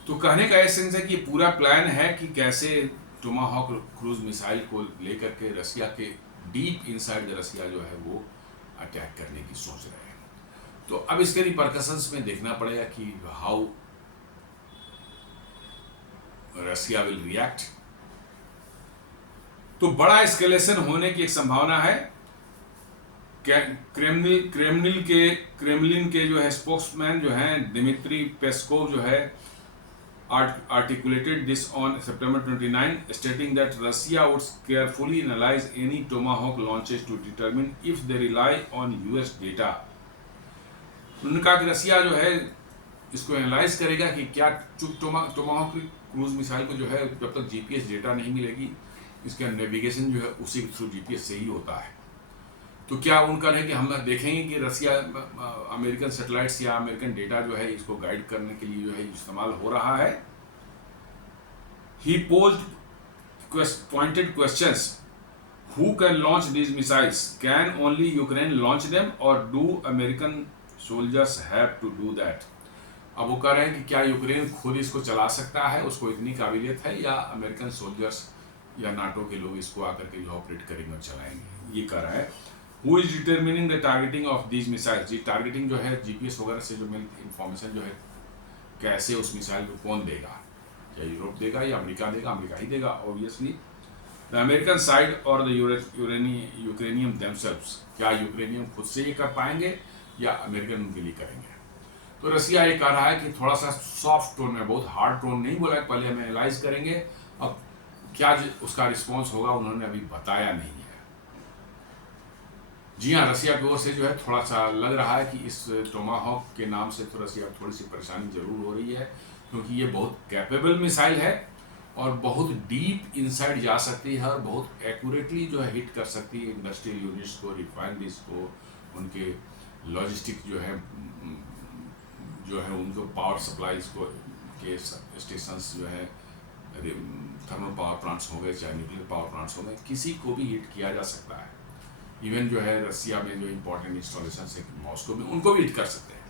तो कहने का एसेंस है कि पूरा प्लान है कि कैसे टोमाहॉक क्रूज मिसाइल को लेकर के रसिया के डीप इनसाइड रसिया जो है वो अटैक करने की सोच रहे हैं। तो अब इसके रिपरकशंस में देखना पड़ेगा कि हाउ रसिया विल रिएक्ट। तो बड़ा एस्केलेशन होने की एक संभावना है। क्रेमलिन के जो है स्पोक्समैन जो हैं दिमित्री पेस्कोव जो है articulated this on September 29, stating that Russia would carefully analyze any Tomahawk launches to determine if they rely on US data. उन्होंने कहा कि रसिया जो है इसको एनालाइज करेगा कि क्या टोमाहॉक क्रूज मिसाइल को जो है जब तक जीपीएस डेटा नहीं मिलेगी, इसका नेविगेशन जो है उसी के थ्रू जीपीएस से ही होता है, तो क्या उनका है कि हम देखेंगे कि रसिया अमेरिकन सैटेलाइट्स या अमेरिकन डेटा जो है इसको गाइड करने के लिए जो है इस्तेमाल हो रहा है। He posed pointed questions, who can launch these missiles, can only Ukraine launch them or do American soldiers have to do that. अब वो कह रहे हैं कि क्या यूक्रेन खुद इसको चला सकता है, उसको इतनी काबिलियत है, या अमेरिकन सोल्जर्स या नाटो के लोग इसको आकर के जो ऑपरेट करेंगे और चलाएंगे। ये कह रहा है Who is determining the targeting of these missiles? जी टारगेटिंग जो है जीपीएस वगैरह से जो मिल इंफॉर्मेशन जो है कैसे उस मिसाइल को कौन देगा, क्या यूरोप देगा या अमेरिका देगा? अमेरिका ही देगा ऑब्वियसली। द अमेरिकन साइड और द यूक्रेनियम देमसेल्व्स, क्या यूक्रेनियम खुद से ये कर पाएंगे या अमेरिकन उनके लिए करेंगे? तो रसिया ये कह रहा है कि थोड़ा सा सॉफ्ट टोन में, बहुत हार्ड टोन नहीं बोला, पहले हम एनालाइज करेंगे, अब क्या उसका रिस्पॉन्स होगा उन्होंने अभी बताया नहीं है। जी हाँ, रसिया की ओर से जो है थोड़ा सा लग रहा है कि इस टोमाहॉक के नाम से तो रसिया थोड़ी सी परेशानी जरूर हो रही है, क्योंकि ये बहुत कैपेबल मिसाइल है और बहुत डीप इनसाइड जा सकती है और बहुत एक्यूरेटली जो है हिट कर सकती है इंडस्ट्रियल यूनिट्स को, रिफाइनरीज को, उनके लॉजिस्टिक जो है उनको पावर सप्लाईज को के स्टेशंस जो है, थर्मल पावर प्लांट्स हो गए चाहे न्यूक्लियर पावर प्लांट्स हो गए, किसी को भी हिट किया जा सकता है। इवन जो है रसिया में जो इंपॉर्टेंट इंस्टॉलेशन है मॉस्को में, उनको भी हिट कर सकते हैं।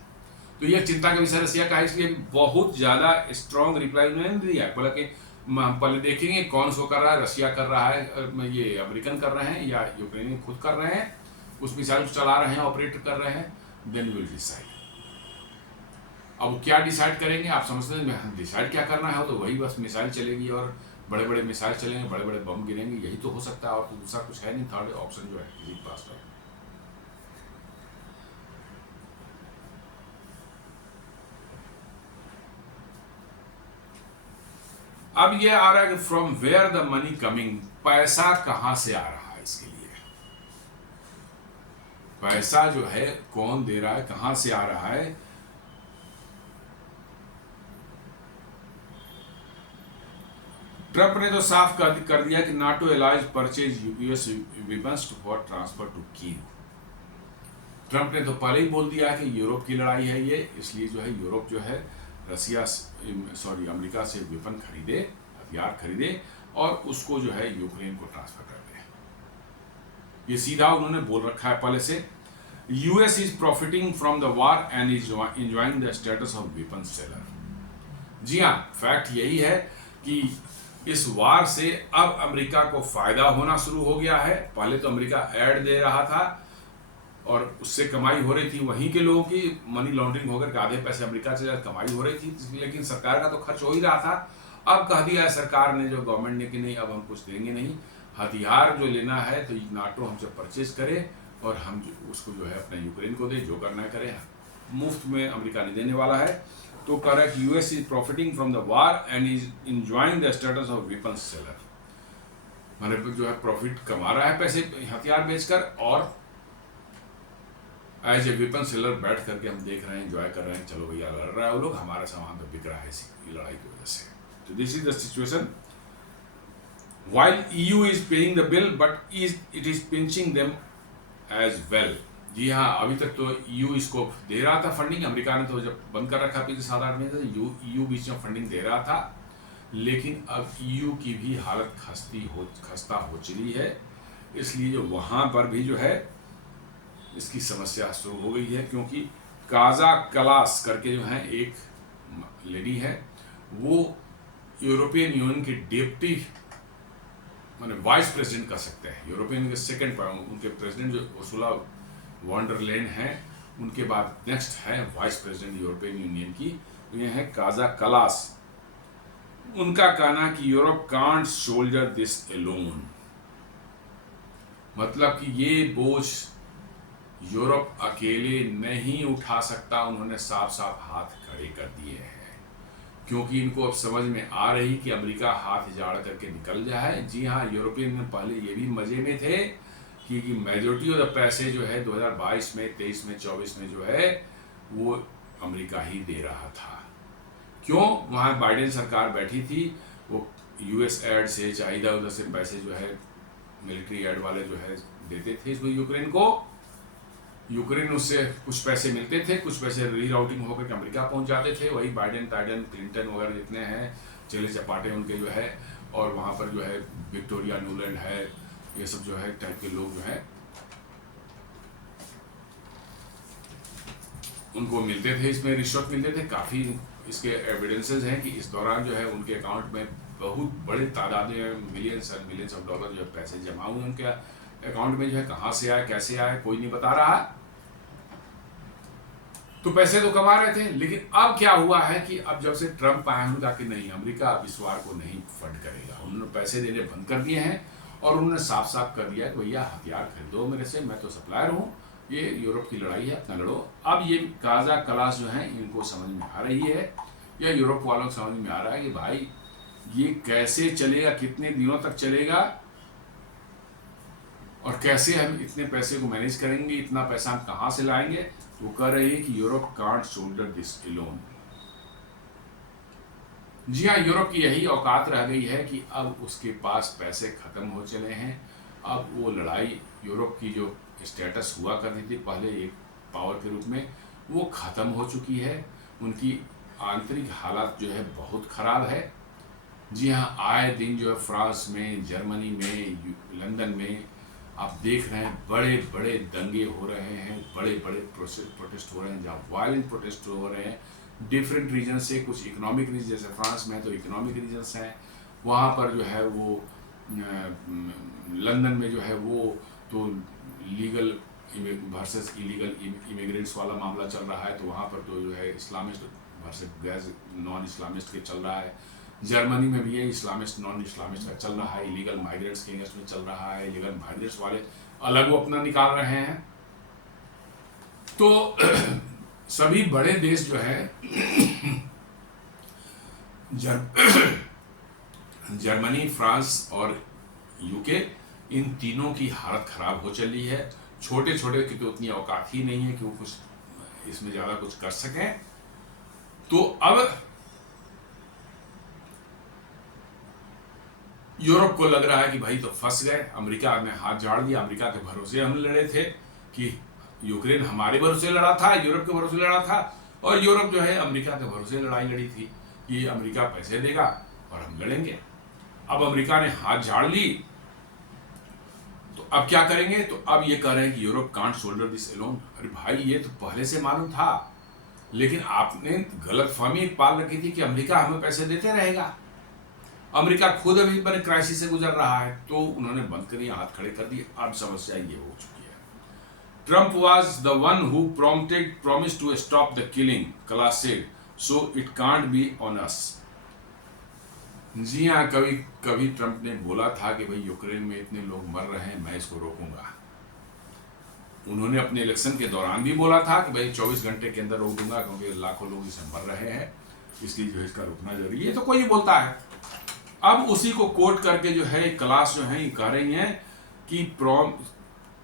तो यह चिंता का विषय रसिया का है, इसलिए बहुत ज़्यादा स्ट्रॉन्ग रिप्लाई उन्होंने नहीं दिया। बोला कि हम पहले देखेंगे कौन सो कर रहा है, रसिया कर रहा है, ये अमेरिकन कर रहे हैं या यूक्रेनियन खुद कर रहे हैं, उस मिसाइल को चला रहे हैं, ऑपरेट कर रहे हैं, देन विल डिसाइड। अब क्या डिसाइड करेंगे आप समझते हैं, डिसाइड क्या करना है, तो वही बस मिसाइल चलेगी और बड़े बड़े मिसाइल चलेंगे, बड़े बड़े बम गिरेंगे, यही तो हो सकता है, और तो दूसरा कुछ है नहीं, थर्ड ऑप्शन जो है किसी के पास है। अब ये आ रहा है कि from where the money coming, पैसा कहां से आ रहा है, इसके लिए पैसा जो है कौन दे रहा है, कहां से आ रहा है। ट्रंप ने तो साफ कर दिया कि NATO allies purchase US weapons for transfer to Kyiv. Trump ने तो पहले ही बोल दिया है कि यूरोप की लड़ाई है ये, इसलिए जो है यूरोप जो है अमेरिका से वेपन खरीदे, हथियार खरीदे और उसको जो है यूक्रेन को ट्रांसफर कर दे। ये सीधा उन्होंने बोल रखा है पहले से। US is profiting from the war and is enjoying the status of weapon seller. जी हाँ, फैक्ट यही है कि इस वार से अब अमेरिका को फायदा होना शुरू हो गया है। पहले तो अमेरिका ऐड दे रहा था और उससे कमाई हो रही थी वहीं के लोगों की, मनी लॉन्ड्रिंग होकर आधे पैसे अमेरिका से कमाई हो रही थी, लेकिन सरकार का तो खर्च हो ही रहा था। अब कह दिया है सरकार ने, जो गवर्नमेंट ने, कि नहीं अब हम कुछ देंगे नहीं, हथियार जो लेना है तो नाटो हमसे परचेज करे और हम उसको जो है अपने यूक्रेन को दे, जो करना है करे, मुफ्त में अमेरिका नहीं देने वाला है। तो कह रहा है कि US is profiting from the war and is enjoying the status of weapons seller, माने जो है प्रॉफिट कमा रहा है पैसे हथियार बेचकर, और एज ए वेपन सेलर बैठ करके हम देख रहे हैं, एंजॉय कर रहे हैं, चलो भैया लड़ रहा है वो लोग, हमारा सामान तो बिक रहा है इसी लड़ाई की वजह से। तो this is the situation. While EU is paying the bill but it is pinching them as well. जी हाँ, अभी तक तो EU इसको दे रहा था फंडिंग, अमेरिका ने तो जब बंद कर रखा पिछले 7-8 महीने से, EU बीच में फंडिंग दे रहा था, लेकिन अब EU की भी हालत खस्ता हो चली है, इसलिए जो वहाँ पर भी जो है इसकी समस्या शुरू हो गई है, क्योंकि काजा कलास करके जो है एक लेडी है, वो यूरोपियन यूनियन के डिप्टी माने वाइस प्रेसिडेंट कर सकते हैं, यूरोपियन के सेकंड उनके प्रेसिडेंट जो उर्सुला वॉन डर लेyen हैं, उनके बाद नेक्स्ट है वाइस प्रेसिडेंट यूरोपियन यूनियन की, ये है काजा कलास। उनका कहना कि Europe can't shoulder this alone, मतलब कि ये बोझ यूरोप अकेले नहीं उठा सकता। उन्होंने साफ साफ हाथ खड़े कर दिए हैं, क्योंकि इनको अब समझ में आ रही कि अमेरिका हाथ झाड़ करके निकल जाए। जी हाँ, यूरोपियन यूनियन पहले ये भी मजे में थे कि मेजोरिटी ऑफ द पैसे जो है 2022 में, 23 में, 24 में जो है वो अमेरिका ही दे रहा था। क्यों? वहाँ बाइडेन सरकार बैठी थी, वो US एड से चाहे इधर उधर से पैसे जो है मिलिट्री एड वाले जो है देते थे इसको यूक्रेन को, यूक्रेन उससे कुछ पैसे मिलते थे, कुछ पैसे रीराउटिंग होकर अमेरिका पहुंच जाते थे। वही बाइडेन क्लिंटन वगैरह जितने हैं चेले चपाटे उनके जो है, और वहाँ पर जो है विक्टोरिया न्यूलैंड है, ये सब जो है टाइप के लोग जो है उनको मिलते थे, इसमें रिश्वत मिलते थे। काफ़ी इसके एविडेंसेस हैं कि इस दौरान जो है उनके अकाउंट में बहुत बड़े तादाद में millions and millions of dollar जो है पैसे जमा हुए उनके अकाउंट में, जो है कहाँ से आए कैसे आए कोई नहीं बता रहा। तो पैसे तो कमा रहे थे, लेकिन अब क्या हुआ है कि अब जब से ट्रम्प आए हैं कि नहीं, अमेरिका अब इस वार को नहीं फंड करेगा, उन्होंने पैसे देने बंद कर दिए हैं, और उन्होंने साफ साफ कर दिया कि भैया हथियार खरीदो मेरे से, मैं तो सप्लायर हूँ, ये यूरोप की लड़ाई है, अपना लड़ो। अब ये काजा कलास जो है इनको समझ में आ रही है, या यूरोप वालों को समझ में आ रहा है कि भाई ये कैसे चलेगा, कितने दिनों तक चलेगा, और कैसे हम इतने पैसे को मैनेज करेंगे, इतना पैसा हम कहाँ से लाएंगे। तो वो कह रही है कि Europe can't shoulder this alone. जी हाँ, यूरोप की यही औकात रह गई है कि अब उसके पास पैसे खत्म हो चले हैं। अब वो लड़ाई, यूरोप की जो स्टेटस हुआ करती थी पहले एक पावर के रूप में, वो ख़त्म हो चुकी है। उनकी आंतरिक हालात जो है बहुत ख़राब है। जी हाँ, आए दिन जो है फ्रांस में, जर्मनी में, लंदन में आप देख रहे हैं बड़े बड़े दंगे हो रहे हैं, बड़े बड़े प्रोटेस्ट हो रहे हैं, जहाँ वायलेंट प्रोटेस्ट हो रहे हैं डिफरेंट रीजन से। कुछ इकोनॉमिक रीजन, जैसे फ्रांस में तो इकोनॉमिक रीजन्स हैं, वहाँ पर जो है वो लंदन में जो है वो तो लीगल वर्सेस इलीगल इमिग्रेंट्स वाला मामला चल रहा है, तो वहाँ पर तो जो है इस्लामिस्ट वर्सेस गैर नॉन इस्लामिस्ट के चल रहा है। जर्मनी में भी ये इस्लामिस्ट नॉन इस्लामिस्ट का चल रहा है, इलीगल माइग्रेंट्स के अगेंस्ट में चल रहा है, इलीगल माइग्रेंट्स वाले अलग वो अपना निकाल रहे हैं। तो सभी बड़े देश जो है जर्मनी, फ्रांस और यूके, इन तीनों की हालत खराब हो चली है। छोटे छोटे की तो उतनी औकात ही नहीं है कि वो कुछ इसमें ज़्यादा कुछ कर सकें। तो अब यूरोप को लग रहा है कि भाई तो फंस गए, अमेरिका ने हाथ झाड़ दिया, अमेरिका के भरोसे हम लड़े थे कि यूक्रेन हमारे भरोसे लड़ा था, यूरोप के भरोसे लड़ा था, और यूरोप जो है अमेरिका के भरोसे लड़ाई लड़ी थी कि अमेरिका पैसे देगा और हम लड़ेंगे। अब अमेरिका ने हाथ झाड़ ली, तो अब क्या करेंगे? तो अब ये कह रहे हैं कि Europe can't shoulder this alone. अरे भाई, ये तो पहले से मालूम था, लेकिन आपने गलतफहमी पाल रखी थी कि अमेरिका हमें पैसे देते रहेगा। अमेरिका खुद अभी बड़े क्राइसिस से गुजर रहा है, तो उन्होंने बंद कर दिया, हाथ खड़े कर दिए। अब समस्या ये हो चुकी है। Trump was the one who promised to stop the killing, Kalas said, so it can't be on us. जी हाँ, कभी ट्रम्प ने बोला था कि भाई यूक्रेन में इतने लोग मर रहे हैं, मैं इसको रोकूंगा। उन्होंने अपने इलेक्शन के दौरान भी बोला था कि भाई 24 घंटे के अंदर रोक दूंगा, क्योंकि लाखों लोग इसे मर रहे हैं, इसलिए जो है इसका रोकना जरूरी है। तो कोई बोलता है। अब उसी को कोट करके जो है क्लास जो है कह रही हैं कि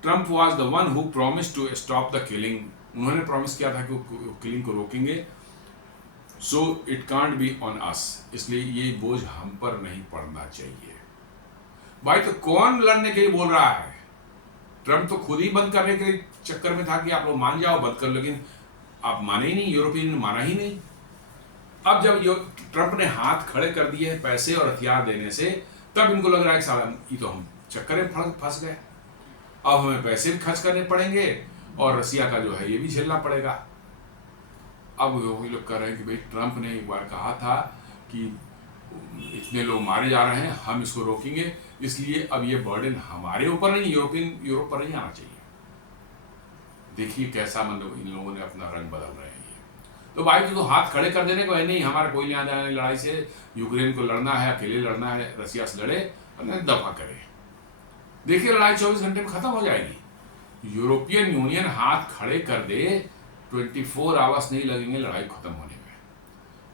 Trump was the one who promised to stop the killing, उन्होंने प्रॉमिस किया था कि वो किलिंग को रोकेंगे। So it can't be on us, इसलिए ये बोझ हम पर नहीं पड़ना चाहिए। भाई तो कौन लड़ने के लिए बोल रहा है? ट्रंप तो खुद ही बंद करने के चक्कर में था कि आप लोग मान जाओ, बंद कर, लेकिन आप माने ही नहीं, यूरोपियन ने माना ही नहीं। अब जब ट्रंप ने हाथ खड़े कर दिए हैं पैसे और हथियार देने से, तब इनको लग रहा है कि साला ये तो हम चक्कर में फंस गए, अब हमें पैसे भी खर्च करने पड़ेंगे और रसिया का जो है ये भी झेलना पड़ेगा। अब वही लोग कह रहे हैं कि भाई ट्रंप ने एक बार कहा था कि इतने लोग मारे जा रहे हैं, हम इसको रोकेंगे, इसलिए अब ये बर्डन हमारे ऊपर नहीं, यूरोप पर नहीं आना चाहिए। देखिए कैसा मतलब इन लोगों ने अपना रंग बदल रहे हैं। तो भाई तो हाथ खड़े कर देने को है नहीं, हमारा कोई लेना देना नहीं लड़ाई से, यूक्रेन को लड़ना है, अकेले लड़ना है, रसिया से लड़े और नहीं दफा करे। देखिए लड़ाई 24 घंटे में खत्म हो जाएगी। यूरोपियन यूनियन हाथ खड़े कर दे, 24 आवर्स नहीं लगेंगे लड़ाई खत्म होने में।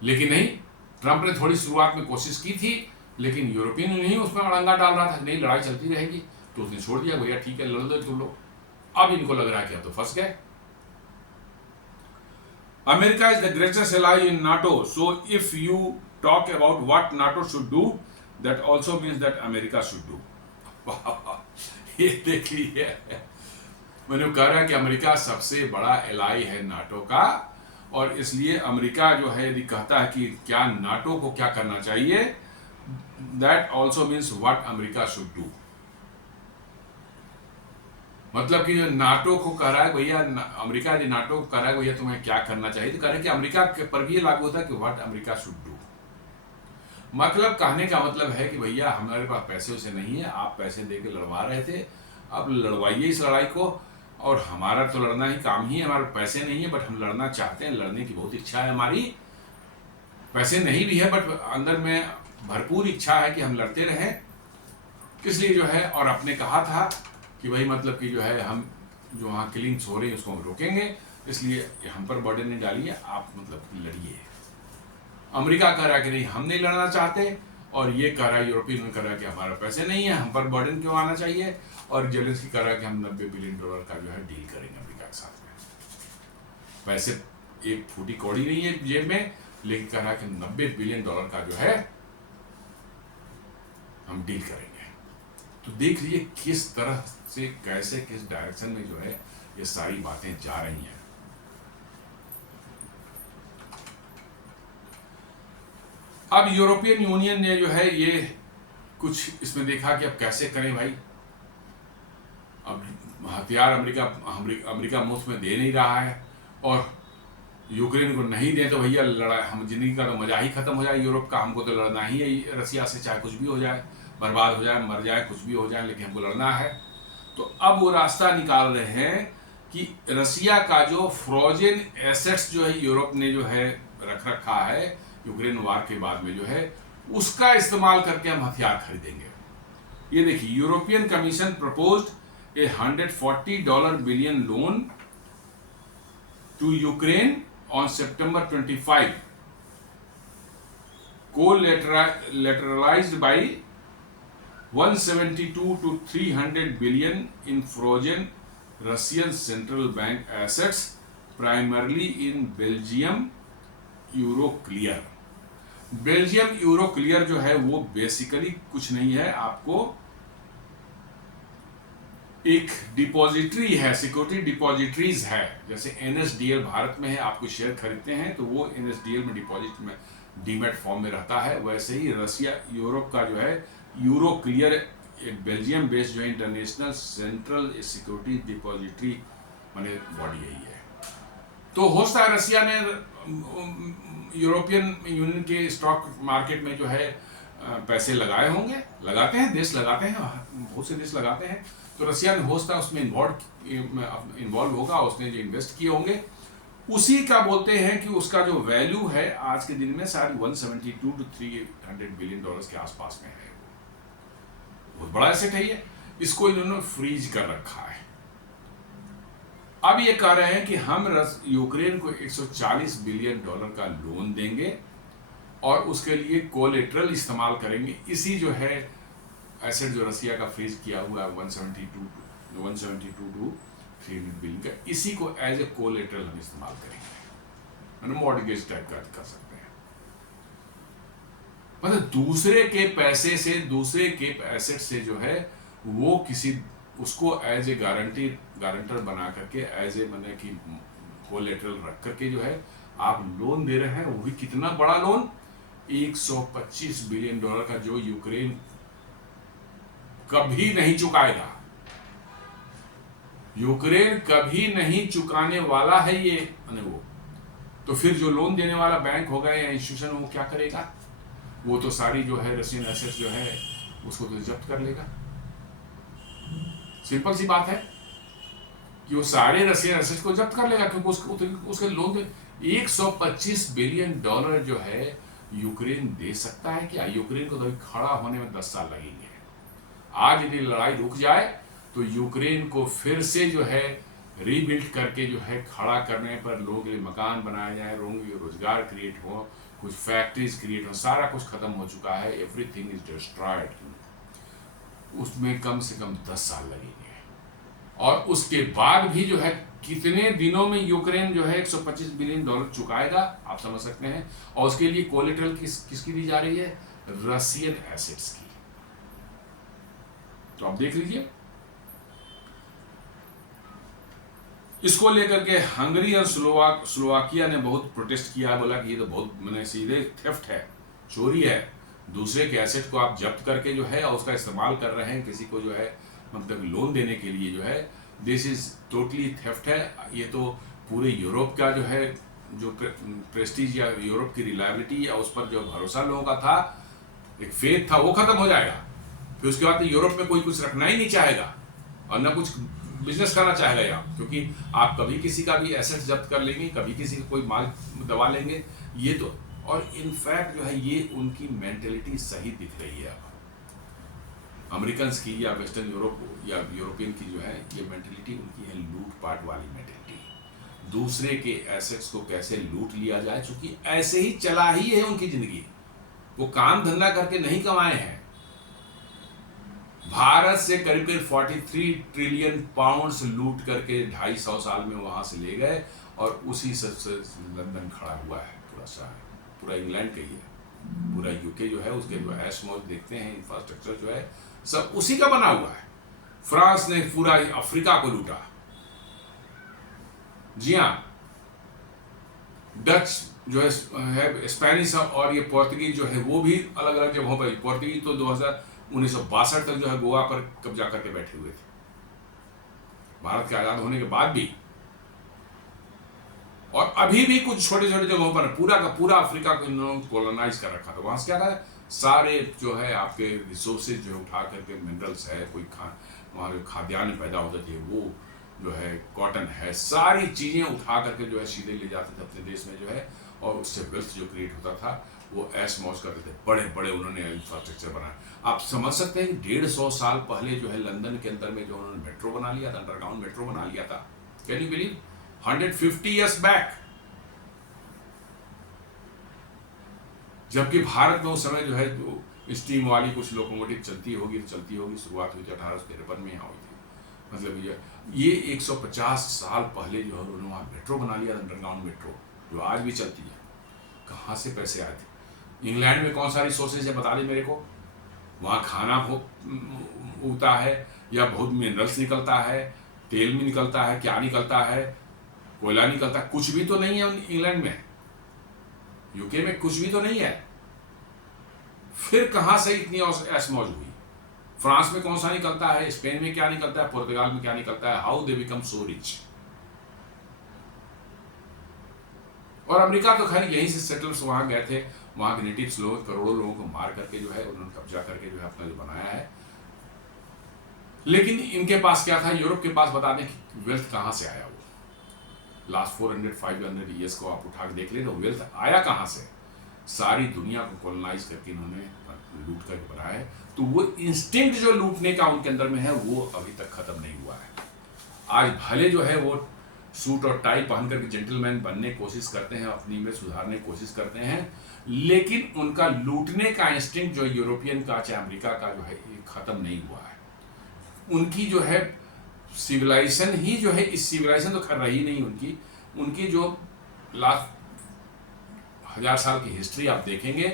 लेकिन नहीं, ट्रंप ने थोड़ी शुरुआत में कोशिश की थी, लेकिन यूरोपियन यूनियन उसमें अड़ंगा डाल रहा था, नहीं लड़ाई चलती रहेगी, तो उसने छोड़ दिया, भैया ठीक है लड़ दो तुम लोग। अब इनको लग रहा है कि अब तो फंस गए। America is the greatest ally in NATO, so if you talk about what NATO should do, that also means that America should do. ये देख लीजिए, मैंने कह रहा कि अमेरिका सबसे बड़ा एलाई है नाटो का, और इसलिए अमेरिका जो है यदि कहता है कि क्या नाटो को क्या करना चाहिए, that also means what America should do. मतलब कि नाटो को कह रहा है भैया, अमेरिका यदि नाटो को कह रहा है भैया तुम्हें क्या करना चाहिए, तो कह रहे हैं कि अमेरिका पर भी ये लागू होता है कि व्हाट अमेरिका शुड डू। मतलब कहने का मतलब है कि भैया हमारे पास पैसे उसे नहीं है, आप पैसे दे के लड़वा रहे थे, अब लड़वाइए इस लड़ाई को, और हमारा तो लड़ना ही काम ही है, हमारे पैसे नहीं है बट हम लड़ना चाहते हैं, लड़ने की बहुत इच्छा है हमारी, पैसे नहीं भी है बट अंदर में भरपूर इच्छा है कि हम लड़ते रहें, इसलिए जो है, और आपने कहा था कि भाई मतलब कि जो है हम जो वहाँ किलिंग्स हो रही है उसको हम रोकेंगे, इसलिए हम पर बर्डन नहीं डालिए, आप मतलब लड़िए। अमेरिका कह रहा है कि नहीं हम नहीं लड़ना चाहते, और ये कह रहा है, यूरोपियन यूनियन कह रहा है कि हमारा पैसे नहीं है, हम पर बर्डन क्यों आना चाहिए, और जेलेंस्की कह रहा है कि हम $90 बिलियन का जो है डील करेंगे अमेरिका के साथ में। पैसे एक फूटी कौड़ी नहीं है जेब में, लेकिन कह रहा है कि $90 बिलियन का जो है हम डील करेंगे। तो देख लीजिए किस तरह से, कैसे, किस डायरेक्शन में जो है ये सारी बातें जा रही हैं। अब यूरोपियन यूनियन ने जो है ये कुछ इसमें देखा कि अब कैसे करें भाई, अब हथियार अमेरिका मुफ्त में दे नहीं रहा है, और यूक्रेन को नहीं दे तो भैया लड़ाई, हम जिंदगी का तो मजा ही खत्म हो जाए यूरोप का, हमको तो लड़ना ही है रसिया से, चाहे कुछ भी हो जाए, बर्बाद हो जाए, मर जाए, कुछ भी हो जाए, लेकिन हमको लड़ना है। तो अब वो रास्ता निकाल रहे हैं कि रसिया का जो फ्रोजन एसेट्स जो है यूरोप ने जो है रख रखा है यूक्रेन वार के बाद में जो है, उसका इस्तेमाल करके हम हथियार खरीदेंगे। ये देखिए, European Commission proposed a $140 billion loan to Ukraine on September 25, collateralized by 172 to 300 billion in frozen Russian central bank assets, primarily in Belgium Euroclear. Belgium Euroclear जो है वो बेसिकली कुछ नहीं है, आपको एक डिपॉजिटरी है, सिक्योरिटी डिपॉजिटरीज है, जैसे NSDL भारत में है, आपको शेयर खरीदते हैं तो वो NSDL में डिपॉजिट में डीमैट फॉर्म में रहता है, वैसे ही रसिया यूरोप का जो है यूरोक्लियर एक बेल्जियम बेस्ड जो है इंटरनेशनल सेंट्रल सिक्योरिटी डिपॉजिटरी माने बॉडी यही है। तो हो सकता है रसिया ने यूरोपियन यूनियन के स्टॉक मार्केट में जो है पैसे लगाए होंगे, लगाते हैं, देश लगाते हैं, बहुत से देश लगाते हैं, तो रसिया ने हो सकता है उसमें इन्वॉल्व होगा, उसने जो इन्वेस्ट किए होंगे उसी का बोलते हैं कि उसका जो वैल्यू है आज के दिन में शायद 172 to 300 बिलियन डॉलर्स के आसपास में है। बहुत बड़ा एसेट है ये, इसको इन्होंने फ्रीज कर रखा है। अब ये कह रहे हैं कि हम यूक्रेन को $140 बिलियन का लोन देंगे और उसके लिए कोलेटरल इस्तेमाल करेंगे, इसी जो है एसेट जो रसिया का फ्रीज किया हुआ है 172 172 टू 300 बिलियन का, इसी को एज ए कोलेटरल हम इस्तेमाल करेंगे, मॉर्गेज टाइप का कर सकते हैं। मतलब दूसरे के पैसे से, दूसरे के एसेट से जो है वो किसी उसको एज ए गारंटर बना करके, एज ए मैंने कि कोलेटरल रख करके जो है आप लोन दे रहे हैं, वो भी कितना बड़ा लोन, 125 बिलियन डॉलर का, जो यूक्रेन कभी नहीं चुकाएगा। यूक्रेन कभी नहीं चुकाने वाला है ये वो। तो फिर जो लोन देने वाला बैंक होगा या इंस्टीट्यूशन, वो क्या करेगा? वो तो सारी जो है रशियन एसेट्स जो है उसको तो जब्त कर लेगा। सिंपल सी बात है कि वो सारे रशियन एसेट्स को जब्त कर लेगा, क्योंकि उसके लोन दे 125 बिलियन डॉलर जो है यूक्रेन दे सकता है क्या? यूक्रेन को तो अभी खड़ा होने में 10 साल लगेंगे। आज यदि लड़ाई रुक जाए तो यूक्रेन को फिर से जो है रीबिल्ड करके जो है खड़ा करने पर, लोगों के लिए मकान बनाए जाए, लोगों के रोजगार क्रिएट हो, कुछ फैक्ट्रीज क्रिएट हो, सारा कुछ खत्म हो चुका है, एवरीथिंग इज डिस्ट्रॉयड। उसमें कम से कम 10 साल लगेंगे। और उसके बाद भी जो है कितने दिनों में यूक्रेन जो है 125 बिलियन डॉलर चुकाएगा, आप समझ सकते हैं। और उसके लिए कोलेटरल किसकी दी जा रही है? रशियन एसेट्स की। तो आप देख लीजिए, इसको लेकर के हंगरी और स्लोवाकिया ने बहुत प्रोटेस्ट किया, बोला कि ये तो बहुत मैंने सीधे थेफ्ट है, चोरी है, दूसरे के एसेट को आप जब्त करके जो है और उसका इस्तेमाल कर रहे हैं किसी को जो है मतलब लोन देने के लिए, जो है दिस इज टोटली थेफ्ट है। ये तो पूरे यूरोप का जो है जो प्रेस्टीज या यूरोप की रिलायबिलिटी या उस पर जो भरोसा लोगों का था, एक फेथ था, वो खत्म हो जाएगा। फिर उसके बाद तो यूरोप में कोई कुछ रखना ही नहीं चाहेगा और ना कुछ बिजनेस करना चाहेगा यहाँ, क्योंकि आप कभी किसी का भी एसेट जब्त कर लेंगे, कभी किसी का कोई माल दबा लेंगे। ये तो, और इनफैक्ट जो है ये उनकी मेंटेलिटी सही दिख रही है अब अमेरिकन की या वेस्टर्न यूरोप या यूरोपियन की जो है ये मेंटेलिटी उनकी है लूटपाट वाली मेंटेलिटी। दूसरे के एसेट्स को कैसे लूट लिया जाए, क्योंकि ऐसे ही चला ही है उनकी जिंदगी, वो काम धंधा करके नहीं कमाए हैं। भारत से करीब करीब 43 ट्रिलियन पाउंड्स लूट करके 250 साल में वहां से ले गए और उसी से लंदन खड़ा हुआ है पूरा शहर, पूरा इंग्लैंड का ही है, पूरा यूके जो है उसके जो ऐश मौज देखते हैं, इंफ्रास्ट्रक्चर जो है सब उसी का बना हुआ है। फ्रांस ने पूरा अफ्रीका को लूटा, जी हाँ, डच जो है स्पेनिश और ये पोर्तुगीज जो है वो भी अलग अलग जगहों पर, पोर्तुगीज तो 1962 तक जो है गोवा पर कब्जा करके बैठे हुए थे, भारत के आजाद होने के बाद भी, और अभी भी कुछ छोटे छोटे जगहों पर पूरा का पूरा अफ्रीका को इन्होंने कॉलोनाइज कर रखा था। वहां से क्या था, सारे जो है आपके रिसोर्सेज जो उठा करके, मिनरल्स है, कोई वहाँ खाद्यान्न पैदा होते थे, वो जो है कॉटन है, सारी चीज़ें उठा करके जो है सीधे ले जाते थे अपने देश में जो है, और उससे वेल्थ जो क्रिएट होता था वो ऐश मौज करते थे। बड़े बड़े उन्होंने इंफ्रास्ट्रक्चर बनाया। आप समझ सकते हैं कि 150 साल पहले जो है लंदन के अंदर में जो उन्होंने मेट्रो बना लिया था, अंडरग्राउंड मेट्रो बना लिया था। Can you believe? 150 years back. जबकि भारत में उस समय जो है जो स्टीम वाली कुछ लोकोमोटिव चलती होगी, शुरुआत हुई थी 1853 में यहाँ हुई थी। मतलब ये 150 साल पहले जो है उन्होंने वहाँ मेट्रो बना लिया था, अंडरग्राउंड मेट्रो, जो आज भी चलती है। कहाँ से पैसे आए थे? इंग्लैंड में कौन सा रिसोर्सेज है बता दें मेरे को? वहाँ खाना उगता है या बहुत मिनरल्स निकलता है, तेल भी निकलता है, क्या निकलता है, कोयला निकलता है, कुछ भी तो नहीं है इंग्लैंड में, यूके में कुछ भी तो नहीं है। फिर कहाँ से इतनी ऐश मौज हुई? फ्रांस में कौन सा निकलता है, स्पेन में क्या निकलता है, पुर्तगाल में क्या निकलता है? How they become so rich. और अमेरिका तो खैर यहीं से सेटल्स वहां गए थे, वहां के नेटिव्स लोग करोड़ों लोगों को मार करके जो है उन्होंने कब्जा करके जो है अपना जो बनाया है। लेकिन इनके पास क्या था, यूरोप के पास बता दें कि वेल्थ कहाँ से आया। वो लास्ट 400-500 ईयर्स को आप उठा के देख ले तो वेल्थ आया कहाँ से? सारी दुनिया को कॉलोनाइज करके इन्होंने लूट करके बनाया है। तो वो इंस्टिंक्ट जो लूटने का उनके अंदर में है वो अभी तक खत्म नहीं हुआ है। आज भले जो है वो सूट और टाई पहन करके जेंटलमैन बनने की कोशिश करते हैं, अपनी में सुधारने की कोशिश करते हैं, लेकिन उनका लूटने का इंस्टिंक्ट जो यूरोपियन का चाहे अमेरिका का जो है ये खत्म नहीं हुआ है। उनकी जो है सिविलाइजेशन ही जो है, इस सिविलाइजेशन तो खैर रही नहीं उनकी, उनकी जो लास्ट 1000 साल की हिस्ट्री आप देखेंगे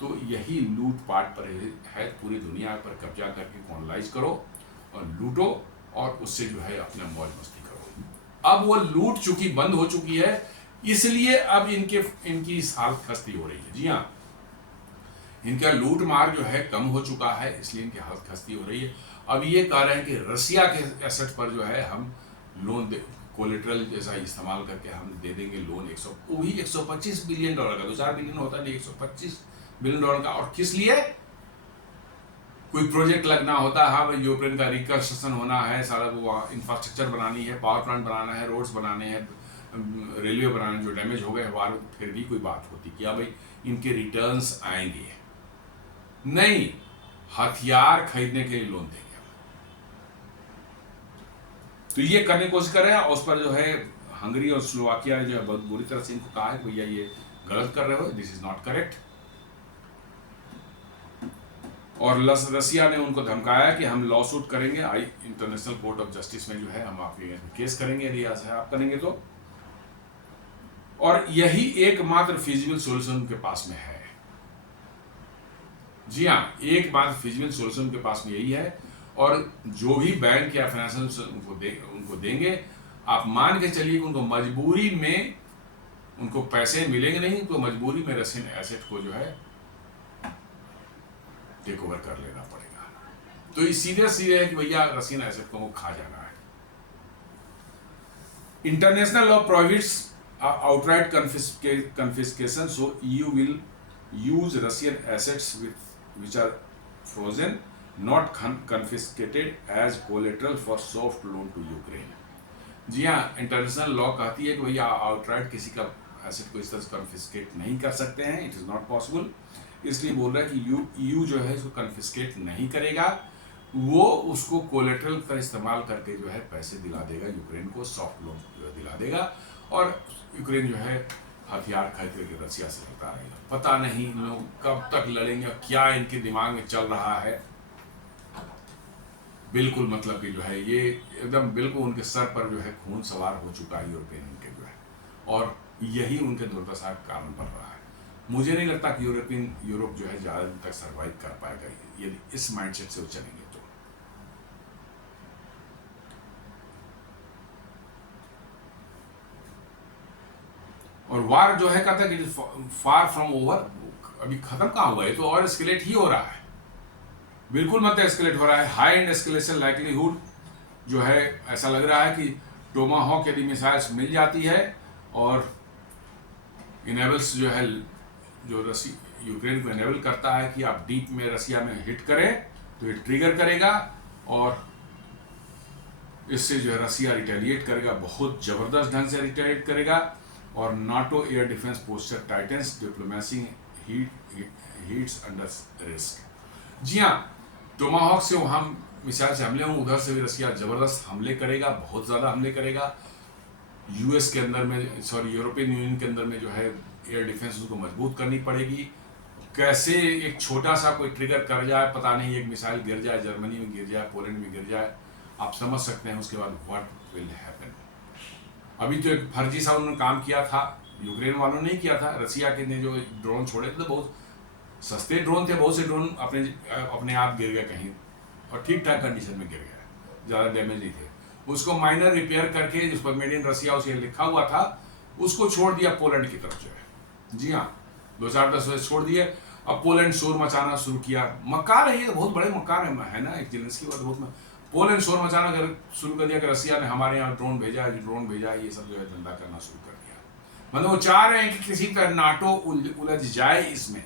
तो यही लूटपाट पर है। पूरी दुनिया पर कब्जा करके कॉलोनाइज करो और लूटो और उससे जो है अपना मौज मस्ती करो। अब वो लूट चुकी, बंद हो चुकी है, इसलिए अब इनकी हालत खस्ती हो रही है। जी हाँ, इनका लूट मार जो है कम हो चुका है, इसलिए इनकी हालत खस्ती हो रही है। अब ये कह रहे हैं कि रसिया के एसेट पर जो है हम लोन कोलेट्रल जैसा इस्तेमाल करके हम दे देंगे लोन, वो भी $125 बिलियन का, 2-4 बिलियन होता नहीं, $125 बिलियन का। और किस लिए? कोई प्रोजेक्ट लगना होता है, हाँ भाई यूक्रेन का रिकंस्ट्रक्शन होना है, सारा वो इंफ्रास्ट्रक्चर बनानी है, पावर प्लांट बनाना है, रोड्स बनाने हैं, रेलवे बनाने जो डैमेज हो गए वार, फिर भी कोई बात होती कि हाँ भाई इनके रिटर्न्स आएंगे। नहीं, हथियार खरीदने के लिए लोन देंगे। तो ये करने की कोशिश कर रहे हैं, और उस पर जो है हंगरी और स्लोवाकिया ने जो है बहुत बुरी तरह से इनको कहा है कि भैया ये गलत कर रहे हो, दिस इज नॉट करेक्ट। और रसिया ने उनको धमकाया कि हम लॉ सूट करेंगे, इंटरनेशनल कोर्ट ऑफ जस्टिस में जो है हम आपके केस करेंगे यदि ऐसा आप करेंगे तो। और यही एकमात्र फिजिबल सॉल्यूशन उनके पास में है। जी हाँ, एकमात्र फिजिबल सॉल्यूशन उनके पास में यही है। और जो भी बैंक या फाइनेंशियल उनको देंगे, आप मान के चलिए कि उनको मजबूरी में उनको पैसे मिलेंगे नहीं, तो मजबूरी में रशियन एसेट को जो है टेक ओवर कर लेना पड़ेगा। तो ये सीधे है कि भैया रशियन एसेट को वो खा जाना है। International law prohibits outright confiscation, so EU will use Russian assets which are frozen, not confiscated, as collateral for soft loan to Ukraine. जी हाँ, इंटरनेशनल लॉ कहती है कि भैया आउटराइट किसी का एसेट को इस तरह से कन्फिस्केट नहीं कर सकते हैं, इट इज़ नॉट पॉसिबल। इसलिए बोल रहा है कि यूयू जो है इसको कन्फिस्केट नहीं करेगा, वो उसको कोलेट्रल का इस्तेमाल करके जो है पैसे दिला देगा यूक्रेन को, सॉफ्ट लोन जो है दिला देगा, और यूक्रेन जो है हथियार खरीद करके रसिया से लड़ता रहेगा। पता नहीं लोग कब तक लड़ेंगे, क्या इनके दिमाग में चल रहा है। बिल्कुल मतलब कि जो है ये एकदम बिल्कुल उनके सर पर जो है खून सवार हो चुका है यूरोपियन के जो है, और यही उनके दुर्दशा का कारण बन रहा है। मुझे नहीं लगता कि यूरोप जो है ज़्यादा दिन तक सर्वाइव कर पाएगा यदि इस माइंडसेट से वो चलेंगे तो। और वार जो है कहता है कि फार फ्रॉम ओवर, अभी खत्म कहाँ हुआ है, तो और एस्केलेट ही हो रहा है। बिल्कुल मतलब एस्केलेट हो रहा है। हाई एंड एस्केलेशन लाइकलीहुड जो है, ऐसा लग रहा है कि टोमाहॉक यदि मिसाइल्स मिल जाती है और इनेबल्स जो है, जो यूक्रेन को इनेबल करता है कि आप डीप में रसिया में हिट करें, तो ये ट्रिगर करेगा और इससे जो है रसिया रिटेलिएट करेगा, बहुत जबरदस्त ढंग से रिटेलिएट करेगा। और NATO air defence posture tightens, diplomacy heats under risk. जी हाँ, टोमाहॉक से वहाँ मिसाइल से हमले हों, उधर से भी रसिया जबरदस्त हमले करेगा, बहुत ज़्यादा हमले करेगा। यूएस के अंदर में, सॉरी यूरोपियन यूनियन के अंदर में जो है एयर डिफेंस उसको मजबूत करनी पड़ेगी। कैसे एक छोटा सा कोई ट्रिगर कर जाए, पता नहीं, एक मिसाइल गिर जाए, जर्मनी में गिर जाए, पोलैंड में गिर जाए, आप समझ सकते हैं उसके बाद व्हाट विल हैपन। अभी तो एक फर्जी सा उन्होंने काम किया था, यूक्रेन वालों ने किया था, रसिया के ने जो ड्रोन छोड़े थे, तो बहुत सस्ते ड्रोन थे, बहुत से ड्रोन अपने आप गिर गए कहीं, और ठीक ठाक कंडीशन में गिर गए, ज़्यादा डैमेज नहीं थे। उसको माइनर रिपेयर करके, जिस पर मेड इन रसिया उसे लिखा हुआ था, उसको छोड़ दिया पोलैंड की तरफ जो है। जी हाँ, 2010 में छोड़ दिए। अब पोलैंड शोर मचाना शुरू किया। मक्कार है ये, बहुत बड़े मक्कार है ना, एक जेलेंस्की की बात बहुत। पोलैंड शोर मचाना शुरू कर दिया कि रसिया ने हमारे यहाँ ड्रोन भेजा है, ये सब जो है धंधा करना शुरू कर दिया। मतलब वो चाह रहे हैं कि किसी तरह नाटो उलझ जाए इसमें,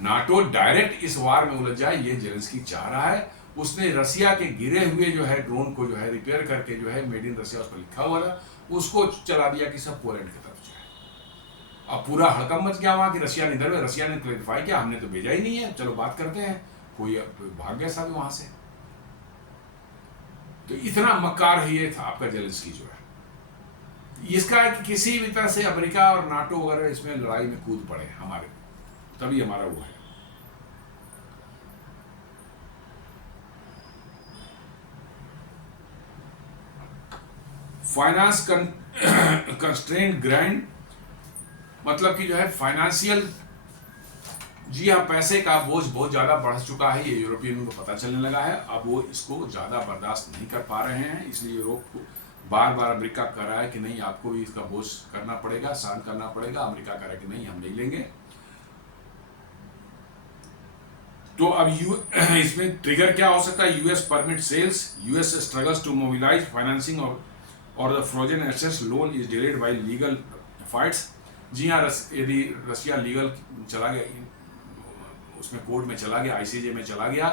नाटो डायरेक्ट इस वार में उलझ जाए, ये जेलेंस्की चाह रहा है। उसने रसिया के गिरे हुए जो है ड्रोन को जो है रिपेयर करके जो है मेड इन रसिया उस पर लिखा हुआ था, उसको चला दिया कि सब पोलैंड की तरफ जो है। अब पूरा हड़कम मच गया वहाँ कि रसिया ने इधर, रसिया ने क्लैरिफाई किया, हमने तो भेजा ही नहीं है, चलो बात करते हैं। कोई भाग गया साहब वहाँ से। तो इतना मक्कार है ये था आपका जेलेंस्की जो है। इसका है कि किसी भी तरह से अमेरिका और नाटो वगैरह इसमें लड़ाई में कूद पड़े हमारे, तभी हमारा वो है। फाइनेंस कंस्ट्रेंट ग्रांट, मतलब कि जो है फाइनेंशियल, जी हाँ, पैसे का बोझ बहुत ज़्यादा बढ़ चुका है, ये यूरोपियन यूनियन को पता चलने लगा है। अब वो इसको ज़्यादा बर्दाश्त नहीं कर पा रहे हैं, इसलिए यूरोप को बार बार अमेरिका कह रहा है कि नहीं, आपको भी इसका बोझ करना पड़ेगा, सहन करना पड़ेगा। अमेरिका कह रहा है कि नहीं, हम नहीं लेंगे। तो अब इसमें ट्रिगर क्या हो सकता है? US permit sales, US struggles to mobilise financing और the frozen assets loan is delayed by legal fights. जी हाँ, यदि रशिया लीगल चला गया, उसमें कोर्ट में चला गया, आईसीजे में चला गया,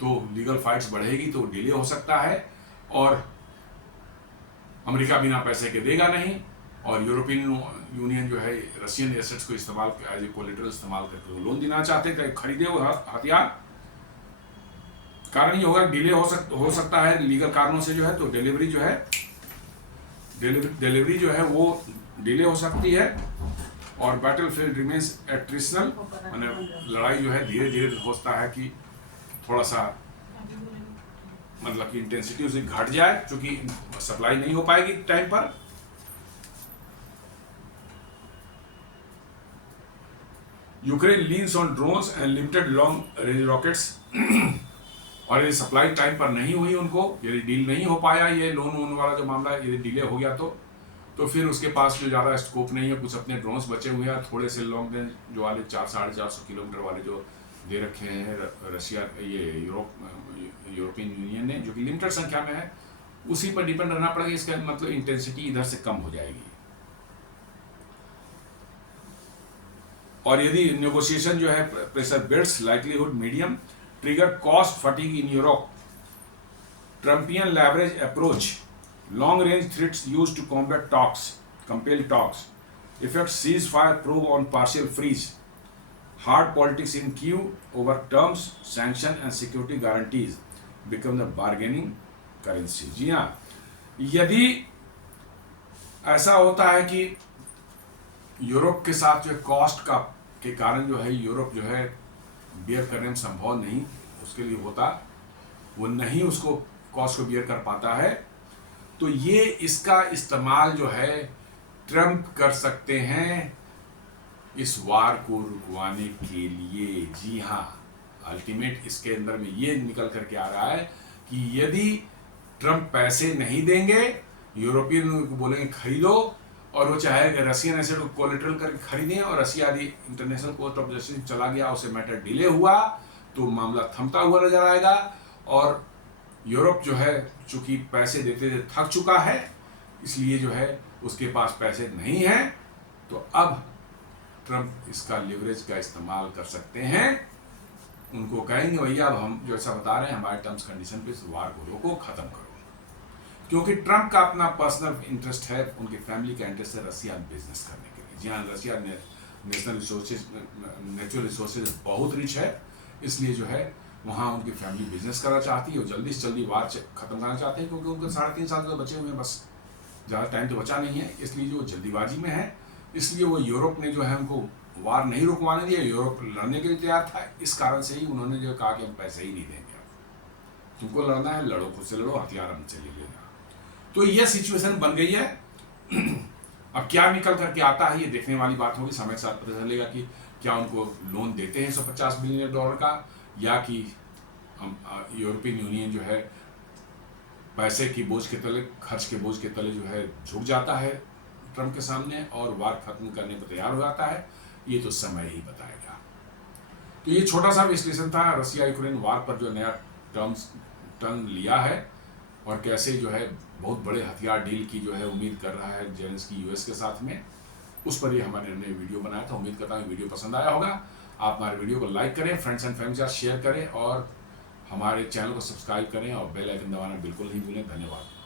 तो लीगल फाइट्स बढ़ेगी, तो डिले हो सकता है। और अमेरिका बिना पैसे के देगा नहीं, और यूरोपियन यूनियन जो है रशियन एसेट्स को इस्तेमाल एज ए कोलेटरल इस्तेमाल करके लोन देना चाहते थे, खरीदे वो हथियार। कारण ये होगा, डिले हो सकता है लीगल कारणों से जो है, तो डिलीवरी जो है वो डिले हो सकती है। और बैटल फील्ड रिमेन्स एट्रिशनल, माने लड़ाई जो है धीरे धीरे होता है कि थोड़ा सा, मतलब कि इंटेंसिटी उसे घट जाए, क्योंकि सप्लाई नहीं हो पाएगी टाइम पर। Ukraine leans on drones and limited long range rockets. और यदि सप्लाई टाइम पर नहीं हुई उनको, यदि डील नहीं हो पाया, ये लोन वोन वाला जो मामला यदि डिले हो गया, तो फिर उसके पास जो ज़्यादा स्कोप नहीं है, कुछ अपने ड्रोन्स बचे हुए हैं, थोड़े से लॉन्ग रेंज जो वाले 400-450 किलोमीटर वाले जो दे रखे हैं रशिया, ये यूरोपियन यूनियन ने, जो कि लिमिटेड संख्या में है, उसी पर डिपेंड रहना पड़ेगा। इसका मतलब इंटेंसिटी इधर से कम हो जाएगी। और यदि नेगोशिएशन जो है pressure builds likelihood medium, trigger cost fatigue in Europe, Trumpian leverage approach, long range threats used to combat talks, compel talks, effect ceasefire probe on partial freeze, hard politics in Kyiv over terms, sanction and security guarantees become the bargaining currency। जी हाँ, यदि ऐसा होता है कि Europe के साथ जो cost का के कारण जो है यूरोप जो है बियर करने में संभव नहीं उसके लिए होता, वो नहीं उसको कॉस्ट को बियर कर पाता है, तो ये इसका इस्तेमाल जो है ट्रम्प कर सकते हैं इस वार को रुकवाने के लिए। जी हाँ, अल्टीमेट इसके अंदर में ये निकल करके आ रहा है कि यदि ट्रम्प पैसे नहीं देंगे, यूरोपियन को बोलेंगे खरीदो, और वो चाहे रशियन एसेट को कोलेटरल करके खरीदें, और रशिया यदि इंटरनेशनल कोर्ट ऑफ जस्टिस चला गया, उसे मैटर डिले हुआ, तो मामला थमता हुआ नजर आएगा। और यूरोप जो है चूंकि पैसे देते देते थक चुका है, इसलिए जो है उसके पास पैसे नहीं है, तो अब ट्रम्प इसका लिवरेज का इस्तेमाल कर सकते हैं। उनको कहेंगे भैया अब हम जो ऐसा बता रहे हैं, हमारे टर्म्स कंडीशन पे इस वार को रोको, खत्म करो। क्योंकि ट्रम्प का अपना पर्सनल इंटरेस्ट है, उनकी फैमिली का इंटरेस्ट है रशिया में बिजनेस करने के लिए। जी हाँ, Russia national resources, natural resources बहुत रिच है, इसलिए जो है वहाँ उनकी फैमिली बिजनेस करना चाहती है, और जल्दी से जल्दी वार खत्म करना चाहते हैं, क्योंकि उनके 3.5 साल तो बचे हुए हैं, बस ज़्यादा टाइम तो बचा नहीं है, इसलिए जो जल्दीबाजी में है, इसलिए वो यूरोप ने जो है उनको वार नहीं रुकवाने दिया, यूरोप लड़ने के लिए तैयार था। इस कारण से ही उन्होंने जो कहा कि हम पैसे ही नहीं देंगे, तुमको लड़ना है लड़ो, खुद से लड़ो, हथियार हमसे ले लेना। तो यह सिचुएशन बन गई है। अब क्या निकल करके आता है ये देखने वाली बात होगी, समय के साथ पता चलेगा कि क्या उनको लोन देते हैं $150 बिलियन का, या कि यूरोपियन यूनियन जो है पैसे की बोझ के तले, खर्च के बोझ के तले जो है झुक जाता है ट्रम्प के सामने और वार खत्म करने पर तैयार हो जाता है। ये तो समय ही बताएगा। तो ये छोटा सा विश्लेषण था रशिया यूक्रेन वार पर जो नया टर्न लिया है, और कैसे जो है बहुत बड़े हथियार डील की जो है उम्मीद कर रहा है जेलेंस्की यूएस के साथ में, उस पर ये हमारे ने वीडियो बनाया था। उम्मीद करता हूँ वीडियो पसंद आया होगा। आप हमारे वीडियो को लाइक करें, फ्रेंड्स एंड फैमिली के साथ शेयर करें, और हमारे चैनल को सब्सक्राइब करें, और बेल आइकन दबाना बिल्कुल नहीं भूलें। धन्यवाद।